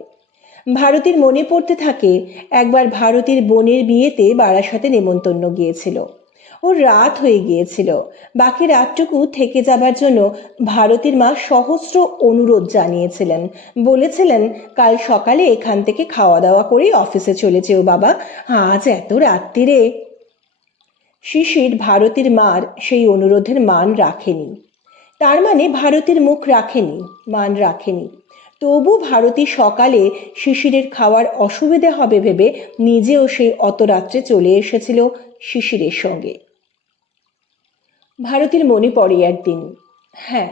ভারতীর মনে পড়তে থাকে, একবার ভারতীর বোনের বিয়েতে বারাসাতে নেমন্তন্ন গিয়েছিল। ওর রাত হয়ে গিয়েছিল। বাকি রাতটুকু থেকে যাবার জন্য ভারতীর মা সহস্র অনুরোধ জানিয়েছিলেন, বলেছিলেন, কাল সকালে এখান থেকে খাওয়া দাওয়া করে অফিসে চলে যেও বাবা, আজ এত রাত্রিরে। শিশির ভারতীর মার সেই অনুরোধের মান রাখেনি। তার মানে ভারতীর মুখ রাখেনি, মান রাখেনি। তবু ভারতী সকালে শিশিরের খাওয়ার অসুবিধে হবে ভেবে নিজেও সেই অত রাত্রে চলে এসেছিল শিশিরের সঙ্গে। ভারতীর মনে পড়ে একদিন, হ্যাঁ,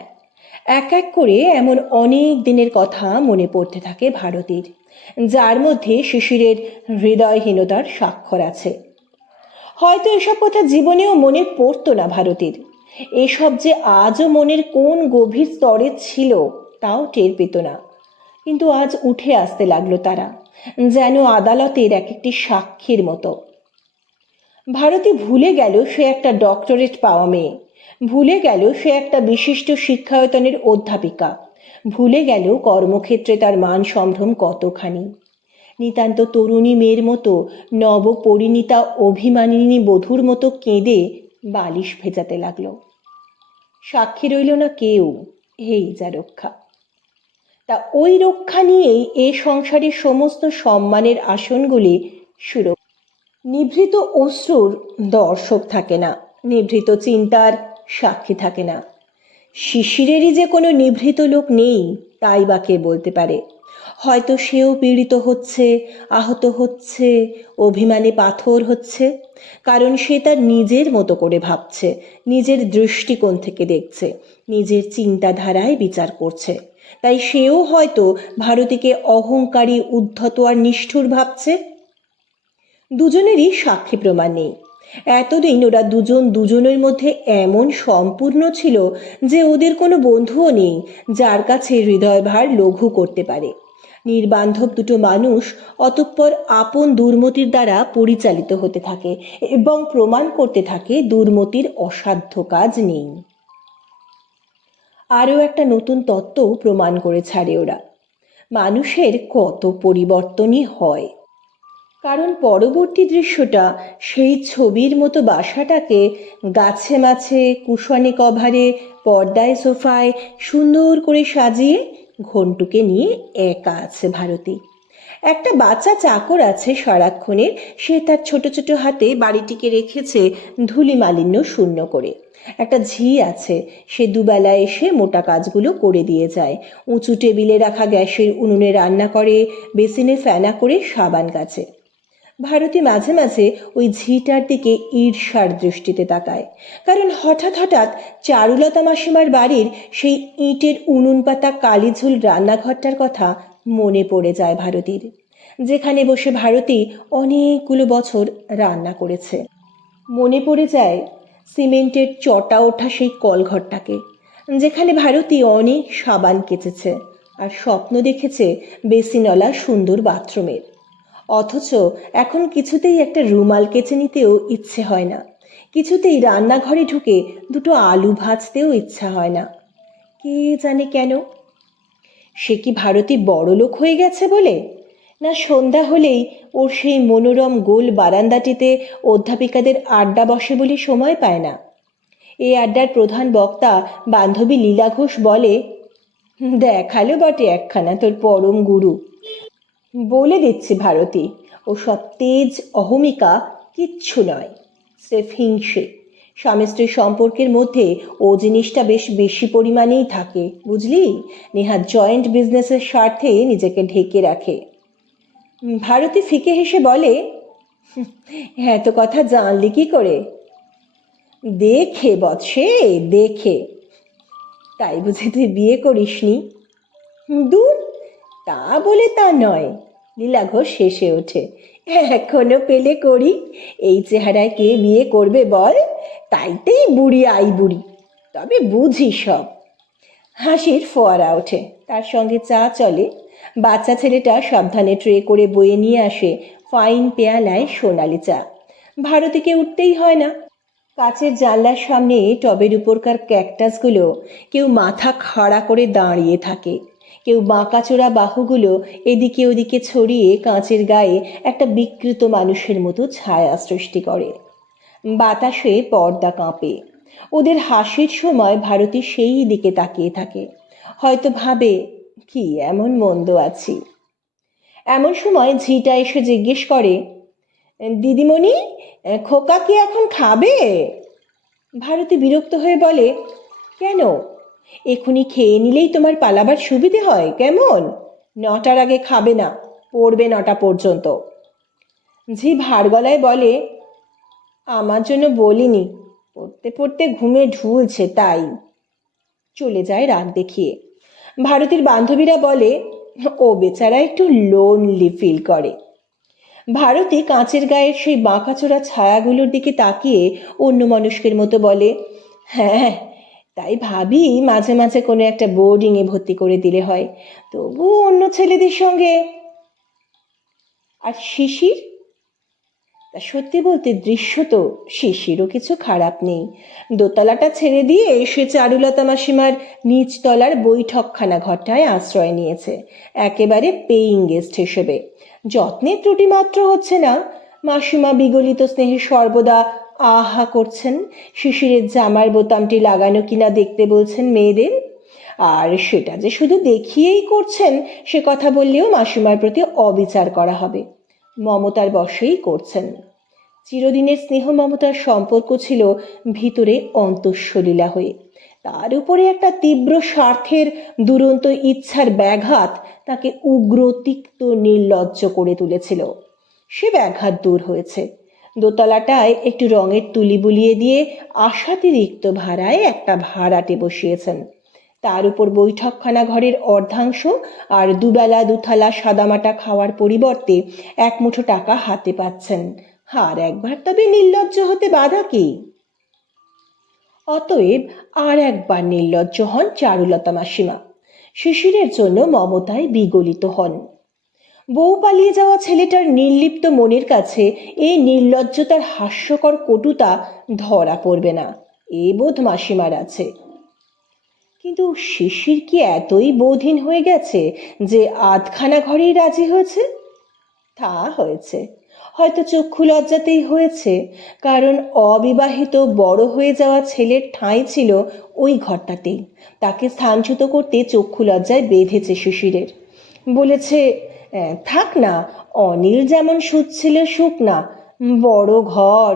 এক এক করে এমন অনেক দিনের কথা মনে পড়তে থাকে ভারতীর, যার মধ্যে শিশিরের হৃদয়হীনতার স্বাক্ষর আছে। হয়তো এসব কথা জীবনেও মনে পড়তো না ভারতীর। এসব যে আজও মনের কোন গভীর স্তরে ছিল তাও টের পেত না, কিন্তু আজ উঠে আসতে লাগলো তারা, যেন আদালতের এক একটি সাক্ষীর মতো। ভারতী ভুলে গেল সে একটা ডক্টরেট পাওয়া মেয়ে, ভুলে গেল সে একটা বিশিষ্ট শিক্ষায়তনের অধ্যাপিকা, ভুলে গেল কর্মক্ষেত্রে তার মান সম্ভ্রম কতখানি। নিতান্ত তরুণী মেয়ের মতো, নবপরিণীতা অভিমানিনী বধূর মতো কেঁদে বালিশ ভেজাতে লাগলো। সাক্ষী রইল না কেউ, এই যা রক্ষা। তা ওই রক্ষা নিয়েই এ সংসারের সমস্ত সম্মানের আসনগুলি সুরক্ষিত। নিভৃত অশ্রুর দর্শক থাকে না, নিভৃত চিন্তার সাক্ষী থাকে না। শিশিরেরই যে কোনো নিভৃত লোক নেই, তাই বা কে বলতে পারে? হয়তো সেও পীড়িত হচ্ছে, আহত হচ্ছে, অভিমানে পাথর হচ্ছে, কারণ সে তার নিজের মতো করে ভাবছে, নিজের দৃষ্টিকোণ থেকে দেখছে, নিজের চিন্তাধারায় বিচার করছে। তাই সেও হয়তো ভারতীকে অহংকারী, উদ্ধত আর নিষ্ঠুর ভাবছে। দুজনেরই সাক্ষী প্রমাণ নেই, এতদিন ওরা দুজন দুজনের মধ্যে এমন সম্পূর্ণ ছিল যে ওদের কোনো বন্ধুও নেই যার কাছে হৃদয় ভার লঘু করতে পারে। নির্বান্ধব দুটো মানুষ অতঃপর আপন দুর্মতির দ্বারা পরিচালিত হতে থাকে এবং প্রমাণ করতে থাকে দুর্মতির অসাধ্য কাজ নেই। আরও একটা নতুন তত্ত্ব প্রমাণ করে ছাড়ে ওরা, মানুষের কত পরিবর্তনই হয়। কারণ পরবর্তী দৃশ্যটা সেই ছবির মতো বাসাটাকে গাছে মাছে কুশনে কভারে পর্দায় সোফায় সুন্দর করে সাজিয়ে ঘন্টুকে নিয়ে একা আছে ভারতী। একটা বাচ্চা চাকর আছে সারাক্ষণের, সে তার ছোট ছোট হাতে বাড়িটিকে রেখেছে ধুলি মালিন্য শূন্য করে। একটা ঝি আছে, সে দুবেলা এসে মোটা কাজগুলো করে দিয়ে যায়। উঁচু টেবিলে রাখা গ্যাসের উনুনে রান্না করে, বেসিনে ফেনা করে সাবান কাছে। ভারতী মাঝে মাঝে ওই ঝিটার দিকে ঈর্ষার দৃষ্টিতে তাকায়, কারণ হঠাৎ হঠাৎ চারুলতা মাসিমার বাড়ির সেই ইটের উনুন পাতা কালিঝুল রান্নাঘরটার কথা মনে পড়ে যায় ভারতীর, যেখানে বসে ভারতী অনেকগুলো বছর রান্না করেছে। মনে পড়ে যায় সিমেন্টের চটা ওঠা সেই কলঘরটাকে, যেখানে ভারতী অনেক সাবান কেচেছে আর স্বপ্ন দেখেছে বেসিনওয়ালা সুন্দর বাথরুমের। অথচ এখন কিছুতেই একটা রুমাল কেচে নিতেও ইচ্ছে হয় না, কিছুতেই রান্নাঘরে ঢুকে দুটো আলু ভাজতেও ইচ্ছা হয় না। কে জানে কেন? সে কি ভারতী বড়লোক হয়ে গেছে বলে, না সন্ধ্যা হলেই ওর সেই মনোরম গোল বারান্দাটিতে অধ্যাপিকাদের আড্ডা বসে বলে সময় পায় না? এই আড্ডার প্রধান বক্তা বান্ধবী লীলা ঘোষ বলে, দেখালো বটে একখানা তোর পরম গুরু। বলে দিচ্ছি ভারতী, ও সব তেজ অহমিকা কিচ্ছু নয়, স্রেফ হিংসে। স্বামী স্ত্রীর সম্পর্কের মধ্যে ও জিনিসটা বেশ বেশি পরিমাণেই থাকে, বুঝলি? নেহাত জয়েন্ট বিজনেসের স্বার্থে নিজেকে ঢেকে রাখে। ভারতী ফিকে হেসে বলে, এত কথা জানলি কি করে? দেখে বৎসে দেখে। তাই বুঝে তুই বিয়ে করিসনি? দূর, তা বলে তা নয়। লীলা ঘোষ হেসে ওঠে, এখনো পেলে করি, এই চেহারায় কে বিয়ে করবে বল? তাইতেই বুড়ি আই বুড়ি, তবে বুঝি সব। হাসির ফোয়ারা ওঠে, তার সঙ্গে চা চলে। বাচ্চা ছেলেটা সাবধানে ট্রে করে বয়ে নিয়ে আসে ফাইন পেয়ালায় সোনালি চা। ভারতীকে উঠতেই হয় না। কাচের জানলার সামনে টবের উপরকার ক্যাকটাসগুলো কেউ মাথা খাড়া করে দাঁড়িয়ে থাকে, কেউ বাঁকাচোরা বাহুগুলো এদিকে ওদিকে ছড়িয়ে কাঁচের গায়ে একটা বিকৃত মানুষের মতো ছায়া সৃষ্টি করে। বাতাসে পর্দা কাঁপে। ওদের হাসির সময় ভারতী সেই দিকে তাকিয়ে থাকে, হয়তো ভাবে কি এমন মন্দ আছি। এমন সময় ঝিটা এসে জিজ্ঞেস করে, দিদিমণি, খোকা কি এখন খাবে? ভারতী বিরক্ত হয়ে বলে, কেন? এখুনি খেয়ে নিলেই তোমার পালাবার সুবিধে হয় কেমন? 9টার আগে খাবে না, পড়বে 9টা পর্যন্ত। ঝি ভার গলায় বলে, আমার জন্য বলিনি, পড়তে পড়তে ঘুমে ঢুলছে তাই। চলে যায় রাগ দেখিয়ে। ভারতীর বান্ধবীরা বলে, ও বেচারা একটু লোনলি ফিল করে। ভারতী কাঁচের গায়ের সেই বাঁকাচোরা ছায়াগুলোর দিকে তাকিয়ে অন্য মানুষের মতো বলে, হ্যাঁ, তাই ভাবি মাঝে মাঝে কোনো একটা বোর্ডিংয়ে ভর্তি করে দিলে হয়, তবু অন্য ছেলেদের সঙ্গে। আর শিশির? তা সত্যি বলতে দৃশ্য তো শিশিরও কিছু খারাপ নেই। দোতলাটা ছেড়ে দিয়ে সে চারুলতা মাসিমার নিচতলার বৈঠকখানা ঘরটায় আশ্রয় নিয়েছে, একেবারে পেইং গেস্ট হিসেবে। যত্নের ত্রুটি মাত্র হচ্ছে না। মাসিমা বিগলিত স্নেহে সর্বদা আহা করছেন, শিশিরের জামার বোতামটি লাগানো কিনা দেখতে বলছেন মেয়েদের। আর সেটা যে শুধু দেখিয়েই করছেন সে কথা বললেও মাসিমার প্রতি অবিচার করা হবে। মমতার বশেই করছেন। চিরদিনের স্নেহ মমতার সম্পর্ক ছিল ভিতরে অন্তঃসলীলা হয়ে, তার উপরে একটা তীব্র স্বার্থের দুরন্ত ইচ্ছার ব্যাঘাত তাকে উগ্র তিক্ত নির্লজ্জ করে তুলেছিল। সে ব্যাঘাত দূর হয়েছে। দোতলাটায় একটু রঙের তুলি বুলিয়ে দিয়ে আশাতিরিক্ত ভাড়ায় একটা ভাড়াটে বসিয়েছেন। তার উপর বৈঠকখানা ঘরের অর্ধাংশ আর দুবেলা দুথালা সাদামাটা খাওয়ার পরিবর্তে এক মুঠো টাকা হাতে পাচ্ছেন। আর একবার তবে নির্লজ্জ হতে বাধা কি? অতএব আর একবার নির্লজ্জ হন চারুলতা মাসিমা। শিশিরের জন্য মমতায় বিগলিত হন। বউ পালিয়ে যাওয়া ছেলেটার নির্লিপ্ত মনের কাছে এই নির্লজ্জতার হাস্যকর কটুতা ধরা পড়বে না, এ বোধ মাসিমার আছে। কিন্তু শিশির কি এতই বোধহীন হয়ে গেছে যে আধখানা ঘরেই রাজি হয়েছে? তা হয়েছে, হয়তো চক্ষু লজ্জাতেই হয়েছে, কারণ অবিবাহিত বড় হয়ে যাওয়া ছেলের ঠাঁই ছিল ওই ঘরটাতেই। তাকে স্থানচ্যুত করতে চক্ষু লজ্জায় বেঁধেছে শিশিরের। বলেছে, থাক না, অনিল যেমন শুচ্ছিল শুক না, বড় ঘর।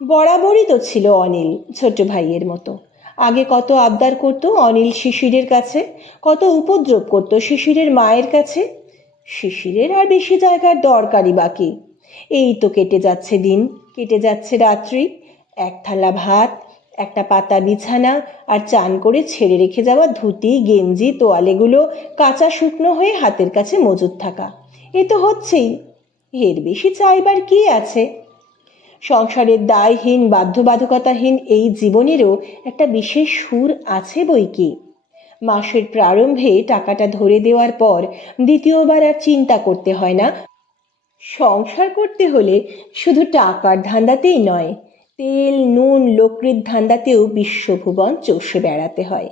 বরাবরই তো ছিল অনিল ছোট ভাইয়ের মতো। আগে কত আবদার করতো অনিল শিশিরের কাছে, কত উপদ্রব করতো শিশিরের মায়ের কাছে। শিশিরের আর বেশি জায়গার দরকারই বাকি। এই তো কেটে যাচ্ছে দিন, কেটে যাচ্ছে রাত্রি। এক থালা ভাত, একটা পাতা বিছানা, আর চান করে ছেড়ে রেখে যাওয়া ধুতি গেঞ্জি তোয়ালেগুলো কাঁচা শুকনো হয়ে হাতের কাছে মজুদ থাকা, এ তো হচ্ছেই। এর বেশি চাইবার কি আছে? সংসারের দায়হীন বাধ্যবাধকতাহীন এই জীবনেরও একটা বিশেষ সুর আছে বই কি। মাসের প্রারম্ভে টাকাটা ধরে দেওয়ার পর দ্বিতীয়বার আর চিন্তা করতে হয় না। সংসার করতে হলে শুধু টাকার ধান্দাতেই নয়, তেল নুন লোকরির ধান্দাতেও বিশ্বভুবন চষে বেড়াতে হয়।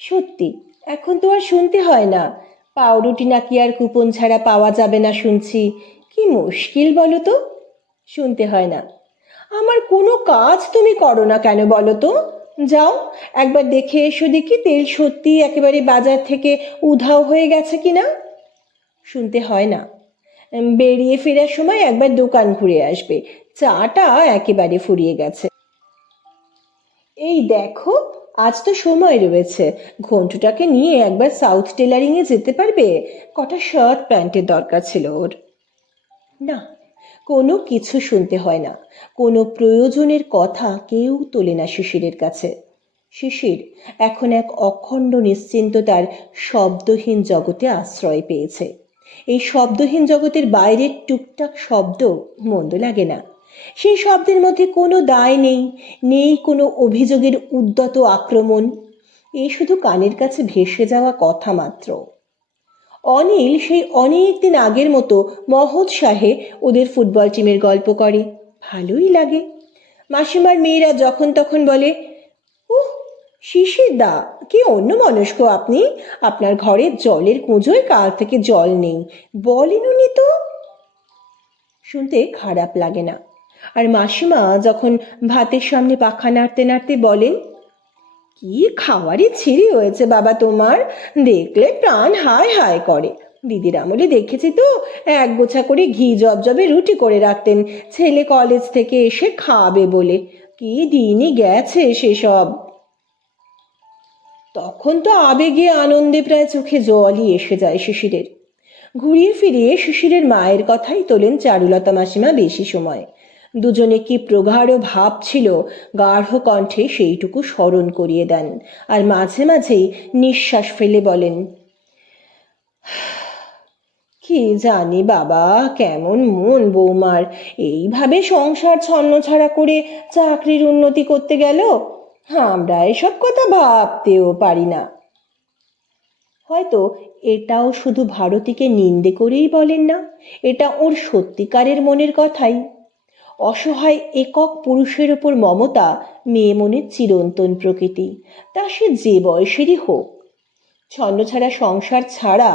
সত্যি, এখন তো আর শুনতে হয় না পাউরুটি নাকি আর কুপন ছাড়া পাওয়া যাবে না শুনছি। কি মুশকিল বলো তো? শুনতে হয় না। আমার কোনো কাজ তুমি করো না কেন বলো তো? যাও একবার দেখে এসো দেখি তেল সত্যি একেবারে বাজার থেকে উধাও হয়ে গেছে কিনা। শুনতে হয় না। বেরিয়ে ফেরার সময় একবার দোকান ঘুরে আসবে, চাটা একেবারে ফুরিয়ে গেছে। এই দেখো, আজ তো সময় রয়েছে, ঘন্টুটাকে নিয়ে একবার সাউথ টেলারিংয়ে যেতে পারবে? কটা শার্ট প্যান্টের দরকার ছিল ওর। না, কোনো কিছু শুনতে হয় না, কোনো প্রয়োজনের কথা কেউ তোলে না শিশিরের কাছে। শিশির এখন এক অখণ্ড নিশ্চিন্ততার শব্দহীন জগতে আশ্রয় পেয়েছে। এই শব্দহীন জগতের বাইরের টুকটাক শব্দ মন্দ লাগে না। সেই শব্দের মধ্যে কোনো দায় নেই, নেই কোনো অভিযোগের উদ্যত আক্রমণ। এই শুধু কানের কাছে ভেসে যাওয়া কথা মাত্র। অনিল সেই অনেক দিন আগের মতো মহোৎসাহে ওদের ফুটবল টিমের গল্প করে, ভালোই লাগে। মাসিমার মেয়েরা যখন তখন বলে, উহ, শিশির দা, কি অন্যমনস্ক আপনি, আপনার ঘরে জলের কুঁজোয় কাল থেকে জল নেই, বলেননি তো। শুনতে খারাপ লাগে না। আর মাসিমা যখন ভাতের সামনে পাখা নাড়তে নাড়তে বলেন, কি খাওয়ারই ছিঁড়ি হয়েছে বাবা তোমার, দেখলে প্রাণ হায় হায় করে। দিদির আমলে দেখেছি তো, এক গোছা করে ঘি জবজবে রুটি করে রাখতেন ছেলে কলেজ থেকে এসে খাবে বলে। কি দিনই গেছে সেসব। তখন তো আবেগে আনন্দে প্রায় চোখে জলই এসে যায় শিশিরের। ঘুরিয়ে ফিরিয়ে শিশিরের মায়ের কথাই তোলেন চারুলতা মাসিমা বেশি সময়। দুজনে কি প্রগাঢ় ভাব ছিল গাঢ় কণ্ঠে সেইটুকু স্মরণ করিয়ে দেন, আর মাঝে মাঝেই নিঃশ্বাস ফেলে বলেন, কি জানি বাবা কেমন মন বৌমার, এইভাবে সংসার ছন্নছাড়া করে চাকরির উন্নতি করতে গেল। আমরা এসব কথা ভাবতেও পারি না। হয়তো এটাও শুধু ভারতীকে নিন্দে করেই বলেন না, এটা ওর সত্যিকারের মনের কথাই। অসহায় একক পুরুষের ওপর মমতা মেয়ে মনের চিরন্তন প্রকৃতি, তা সে যে বয়সেরই হোক। ছন্নছাড়া সংসার ছাড়া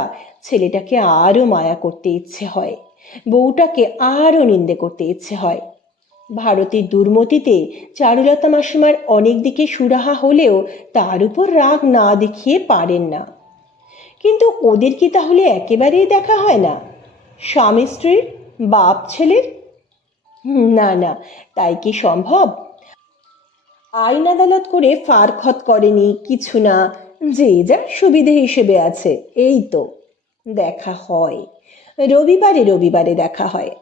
ছেলেটাকে আরও মায়া করতে ইচ্ছে হয়, বউটাকে আরও নিন্দে করতে ইচ্ছে হয়। ভারতীর দুর্মতিতে চারুলতা মাসিমার অনেক দিকে সুরাহা হলেও তার উপর রাগ না দেখিয়ে পারেন না। কিন্তু ওদের কি তাহলে একেবারেই দেখা হয় না? স্বামী স্ত্রীর, বাপ ছেলের? না না, তাই কি সম্ভব? আইন আদালত করে ফারখত করেনি কিছু না, যে যার সুবিধে হিসেবে আছে, এই তো দেখা হয়। রবিবারে রবিবারে দেখা হয়।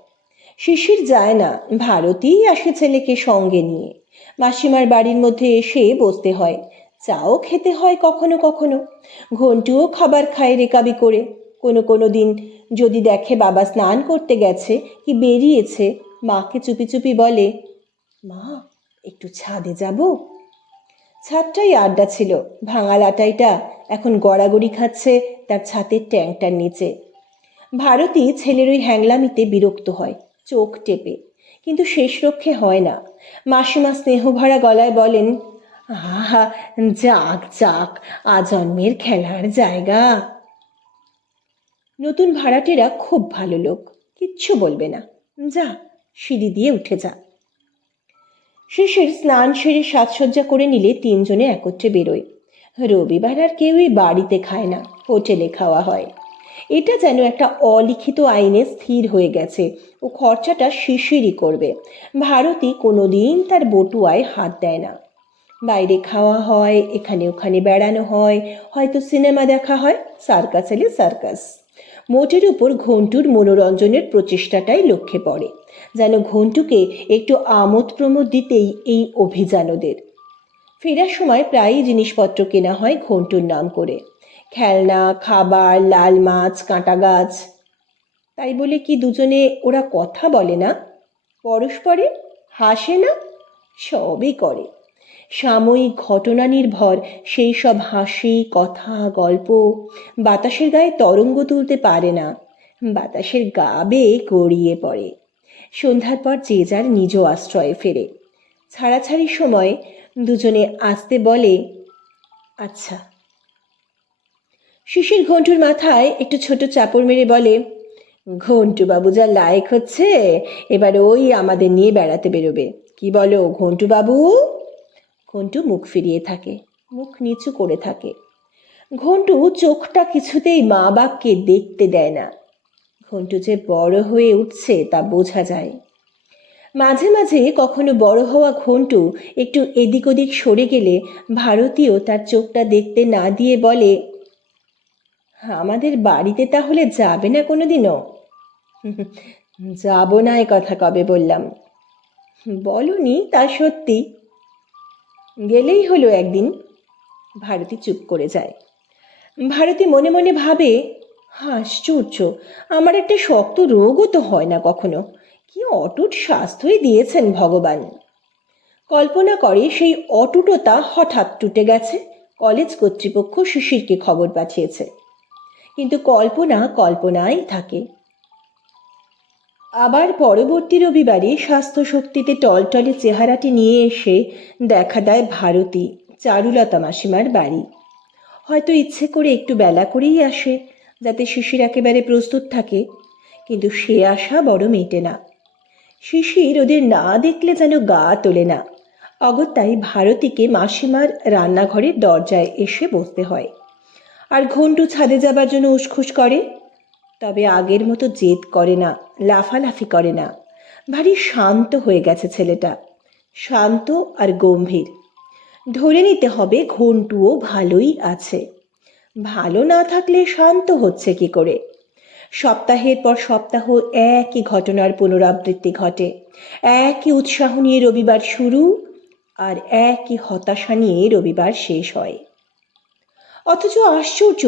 শিশির যায় না, ভারতীই আসে ছেলেকে সঙ্গে নিয়ে। মাসিমার বাড়ির মধ্যে এসে বসতে হয়, চাও খেতে হয় কখনো কখনো, ঘন্টুও খাবার খায় রেকাবি করে। কোনো কোনো দিন যদি দেখে বাবা স্নান করতে গেছে কি বেরিয়েছে, মাকে চুপি চুপি বলে, মা একটু ছাদে যাব। ছাদটাই আড্ডা ছিল। ভাঙা লাটাইটা এখন গড়াগড়ি খাচ্ছে তার ছাদের ট্যাঙ্কটার নিচে। ভারতী ছেলের ওই হ্যাংলামিতে বিরক্ত হয়, চোখ টেপে, কিন্তু শেষ রক্ষে হয় না। মাসিমা স্নেহভরা গলায় বলেন, আহা, যাক যাক, আজন্মের খেলার জায়গা। নতুন ভাড়াটেরা খুব ভালো লোক, কিচ্ছু বলবে না, যা সিঁড়ি দিয়ে উঠে যা। শিশির স্নান সেরে সাজসজ্জা করে নিলে তিনজনে একত্রে বেরোয়। রবিবার আর কেউই বাড়িতে খায় না, হোটেলে খাওয়া হয়। এটা যেন একটা অলিখিত আইনে স্থির হয়ে গেছে ও খরচাটা শিশিরই করবে। ভারতী কোনোদিন তার বটুয়ায় হাত দেয় না। বাইরে খাওয়া হয়, এখানে ওখানে বেড়ানো হয়, হয়তো সিনেমা দেখা হয়, সার্কাস এলে সার্কাস। মোটের উপর ঘন্টুর মনোরঞ্জনের প্রচেষ্টাটাই লক্ষ্যে পড়ে, যেন ঘন্টুকে একটু আমোদ প্রমোদ দিতেই এই অভিযান ওদের। ফেরার সময় প্রায়ই জিনিসপত্র কেনা হয় ঘন্টুর নাম করে, খেলনা, খাবার, লাল মাছ, কাঁটা গাছ। তাই বলে কি দুজনে ওরা কথা বলে না, পরস্পরে হাসে না? সবই করে। সাময়িক ঘটনা নির্ভর সেই সব হাসি, কথা, গল্প বাতাসের গায়ে তরঙ্গ তুলতে পারে না, বাতাসের গা বেয়ে গড়িয়ে পড়ে। সন্ধ্যার পর যে যার নিজ আশ্রয়ে ফেরে। ছাড়াছাড়ির সময় দুজনে আসতে বলে, আচ্ছা। শিশির ঘন্টুর মাথায় একটু ছোট চাপড় মেরে বলে, ঘন্টু বাবু যা লায়ক হচ্ছে, এবার ওই আমাদের নিয়ে বেড়াতে বেরোবে, কি বলো ঘন্টু বাবু? ঘন্টু মুখ ফিরিয়ে থাকে, মুখ নিচু করে থাকে। ঘন্টু চোখটা কিছুতেই মা বাপকে দেখতে দেয় না। ঘন্টু যে বড় হয়ে উঠছে তা বোঝা যায়। মাঝে মাঝে কখনো বড় হওয়া ঘন্টু একটু এদিক ওদিক সরে গেলে ভারতীয় তার চোখটা দেখতে না দিয়ে বলে, আমাদের বাড়িতে তাহলে যাবে না কোনোদিনও? যাব না, এ কথা কবে বললাম? বলনি তা সত্যি, গেলেই হলো একদিন। ভারতী চুপ করে যায়। ভারতী মনে মনে ভাবে, আশ্চর্য, আমার একটা শক্ত রোগও তো হয় না কখনো, কি অটুট স্বাস্থ্যই দিয়েছেন ভগবান। কল্পনা করে সেই অটুটতা হঠাৎ টুটে গেছে, কলেজ কর্তৃপক্ষ শিশিরকে খবর পাঠিয়েছে। কিন্তু কল্পনা কল্পনাই থাকে। আবার পরবর্তী রবিবারে স্বাস্থ্য শক্তিতে টলটলে চেহারাটি নিয়ে এসে দেখা দেয় ভারতী চারুলতা মাসিমার বাড়ি। হয়তো ইচ্ছে করে একটু বেলা করেই আসে, যাতে শিশির একেবারে প্রস্তুত থাকে, কিন্তু সে আশা বড় মেটে না। শিশির ওদের না দেখলে যেন গা তোলে না। অগত্যাই ভারতীকে মাসিমার রান্নাঘরের দরজায় এসে বসতে হয়। আর ঘন্টু ছাদে যাবার জন্য উসখুস করে, তবে আগের মতো জেদ করে না, লাফালাফি করে না। ভারী শান্ত হয়ে গেছে ছেলেটা, শান্ত আর গম্ভীর। ধরে নিতে হবে ঘন্টুও ভালোই আছে। ভালো না থাকলে শান্ত হচ্ছে কি করে? সপ্তাহের পর সপ্তাহ একই ঘটনার পুনরাবৃত্তি ঘটে। একই উৎসাহ নিয়ে রবিবার শুরু, আর একই হতাশা নিয়ে রবিবার শেষ হয়। অথচ আশ্চর্য,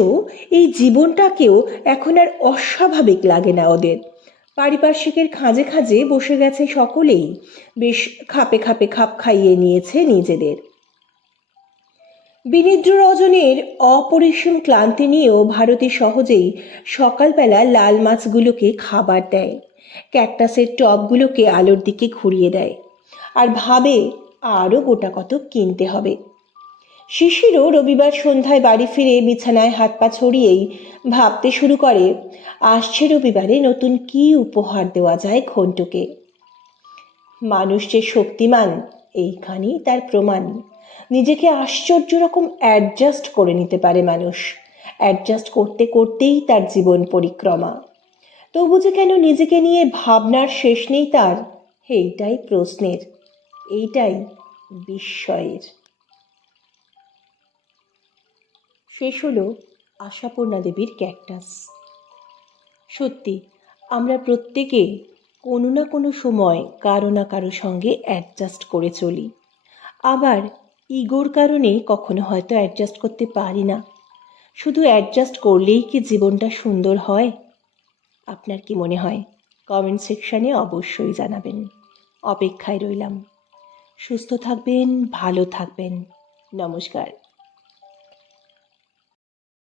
এই জীবনটাকেও এখন আর অস্বাভাবিক লাগে না ওদের। পারিপার্শ্বিকের খাঁজে খাঁজে বসে গেছে সকলেই, বেশ খাপে খাপে খাপ খাইয়ে নিয়েছে নিজেদের। বিনিদ্র রজনের অপরিসীম ক্লান্তি নিয়েও ভারতী সহজেই সকালবেলা লাল মাছগুলোকে খাবার দেয়, ক্যাকটাসের টবগুলোকে আলোর দিকে ঘুরিয়ে দেয়, আর ভাবে আরও গোটা কত কিনতে হবে। শিশিরও রবিবার সন্ধ্যায় বাড়ি ফিরে বিছানায় হাত পা ছড়িয়েই ভাবতে শুরু করে, আসছে রবিবারে নতুন কি উপহার দেওয়া যায় ঘন্টুকে। মানুষ যে শক্তিমান এইখানেই তার প্রমাণ। নিজেকে আশ্চর্য রকম অ্যাডজাস্ট করে নিতে পারে মানুষ। অ্যাডজাস্ট করতে করতেই তার জীবন পরিক্রমা। তবু যে কেন নিজেকে নিয়ে ভাবনার শেষ নেই তার, এইটাই প্রশ্নের, এইটাই বিস্ময়ের। শেষ হলো আশাপূর্ণা দেবীর ক্যাকটাস। সত্যি আমরা প্রত্যেকে কোনো না কোনো সময় কারো না কারো সঙ্গে অ্যাডজাস্ট করে চলি, আবার ইগোর কারণে কখনো হয়তো অ্যাডজাস্ট করতে পারি না। শুধু অ্যাডজাস্ট করলেই কি জীবনটা সুন্দর হয়? আপনার কি মনে হয়? কমেন্ট সেকশানে অবশ্যই জানাবেন। অপেক্ষায় রইলাম। সুস্থ থাকবেন, ভালো থাকবেন। নমস্কার।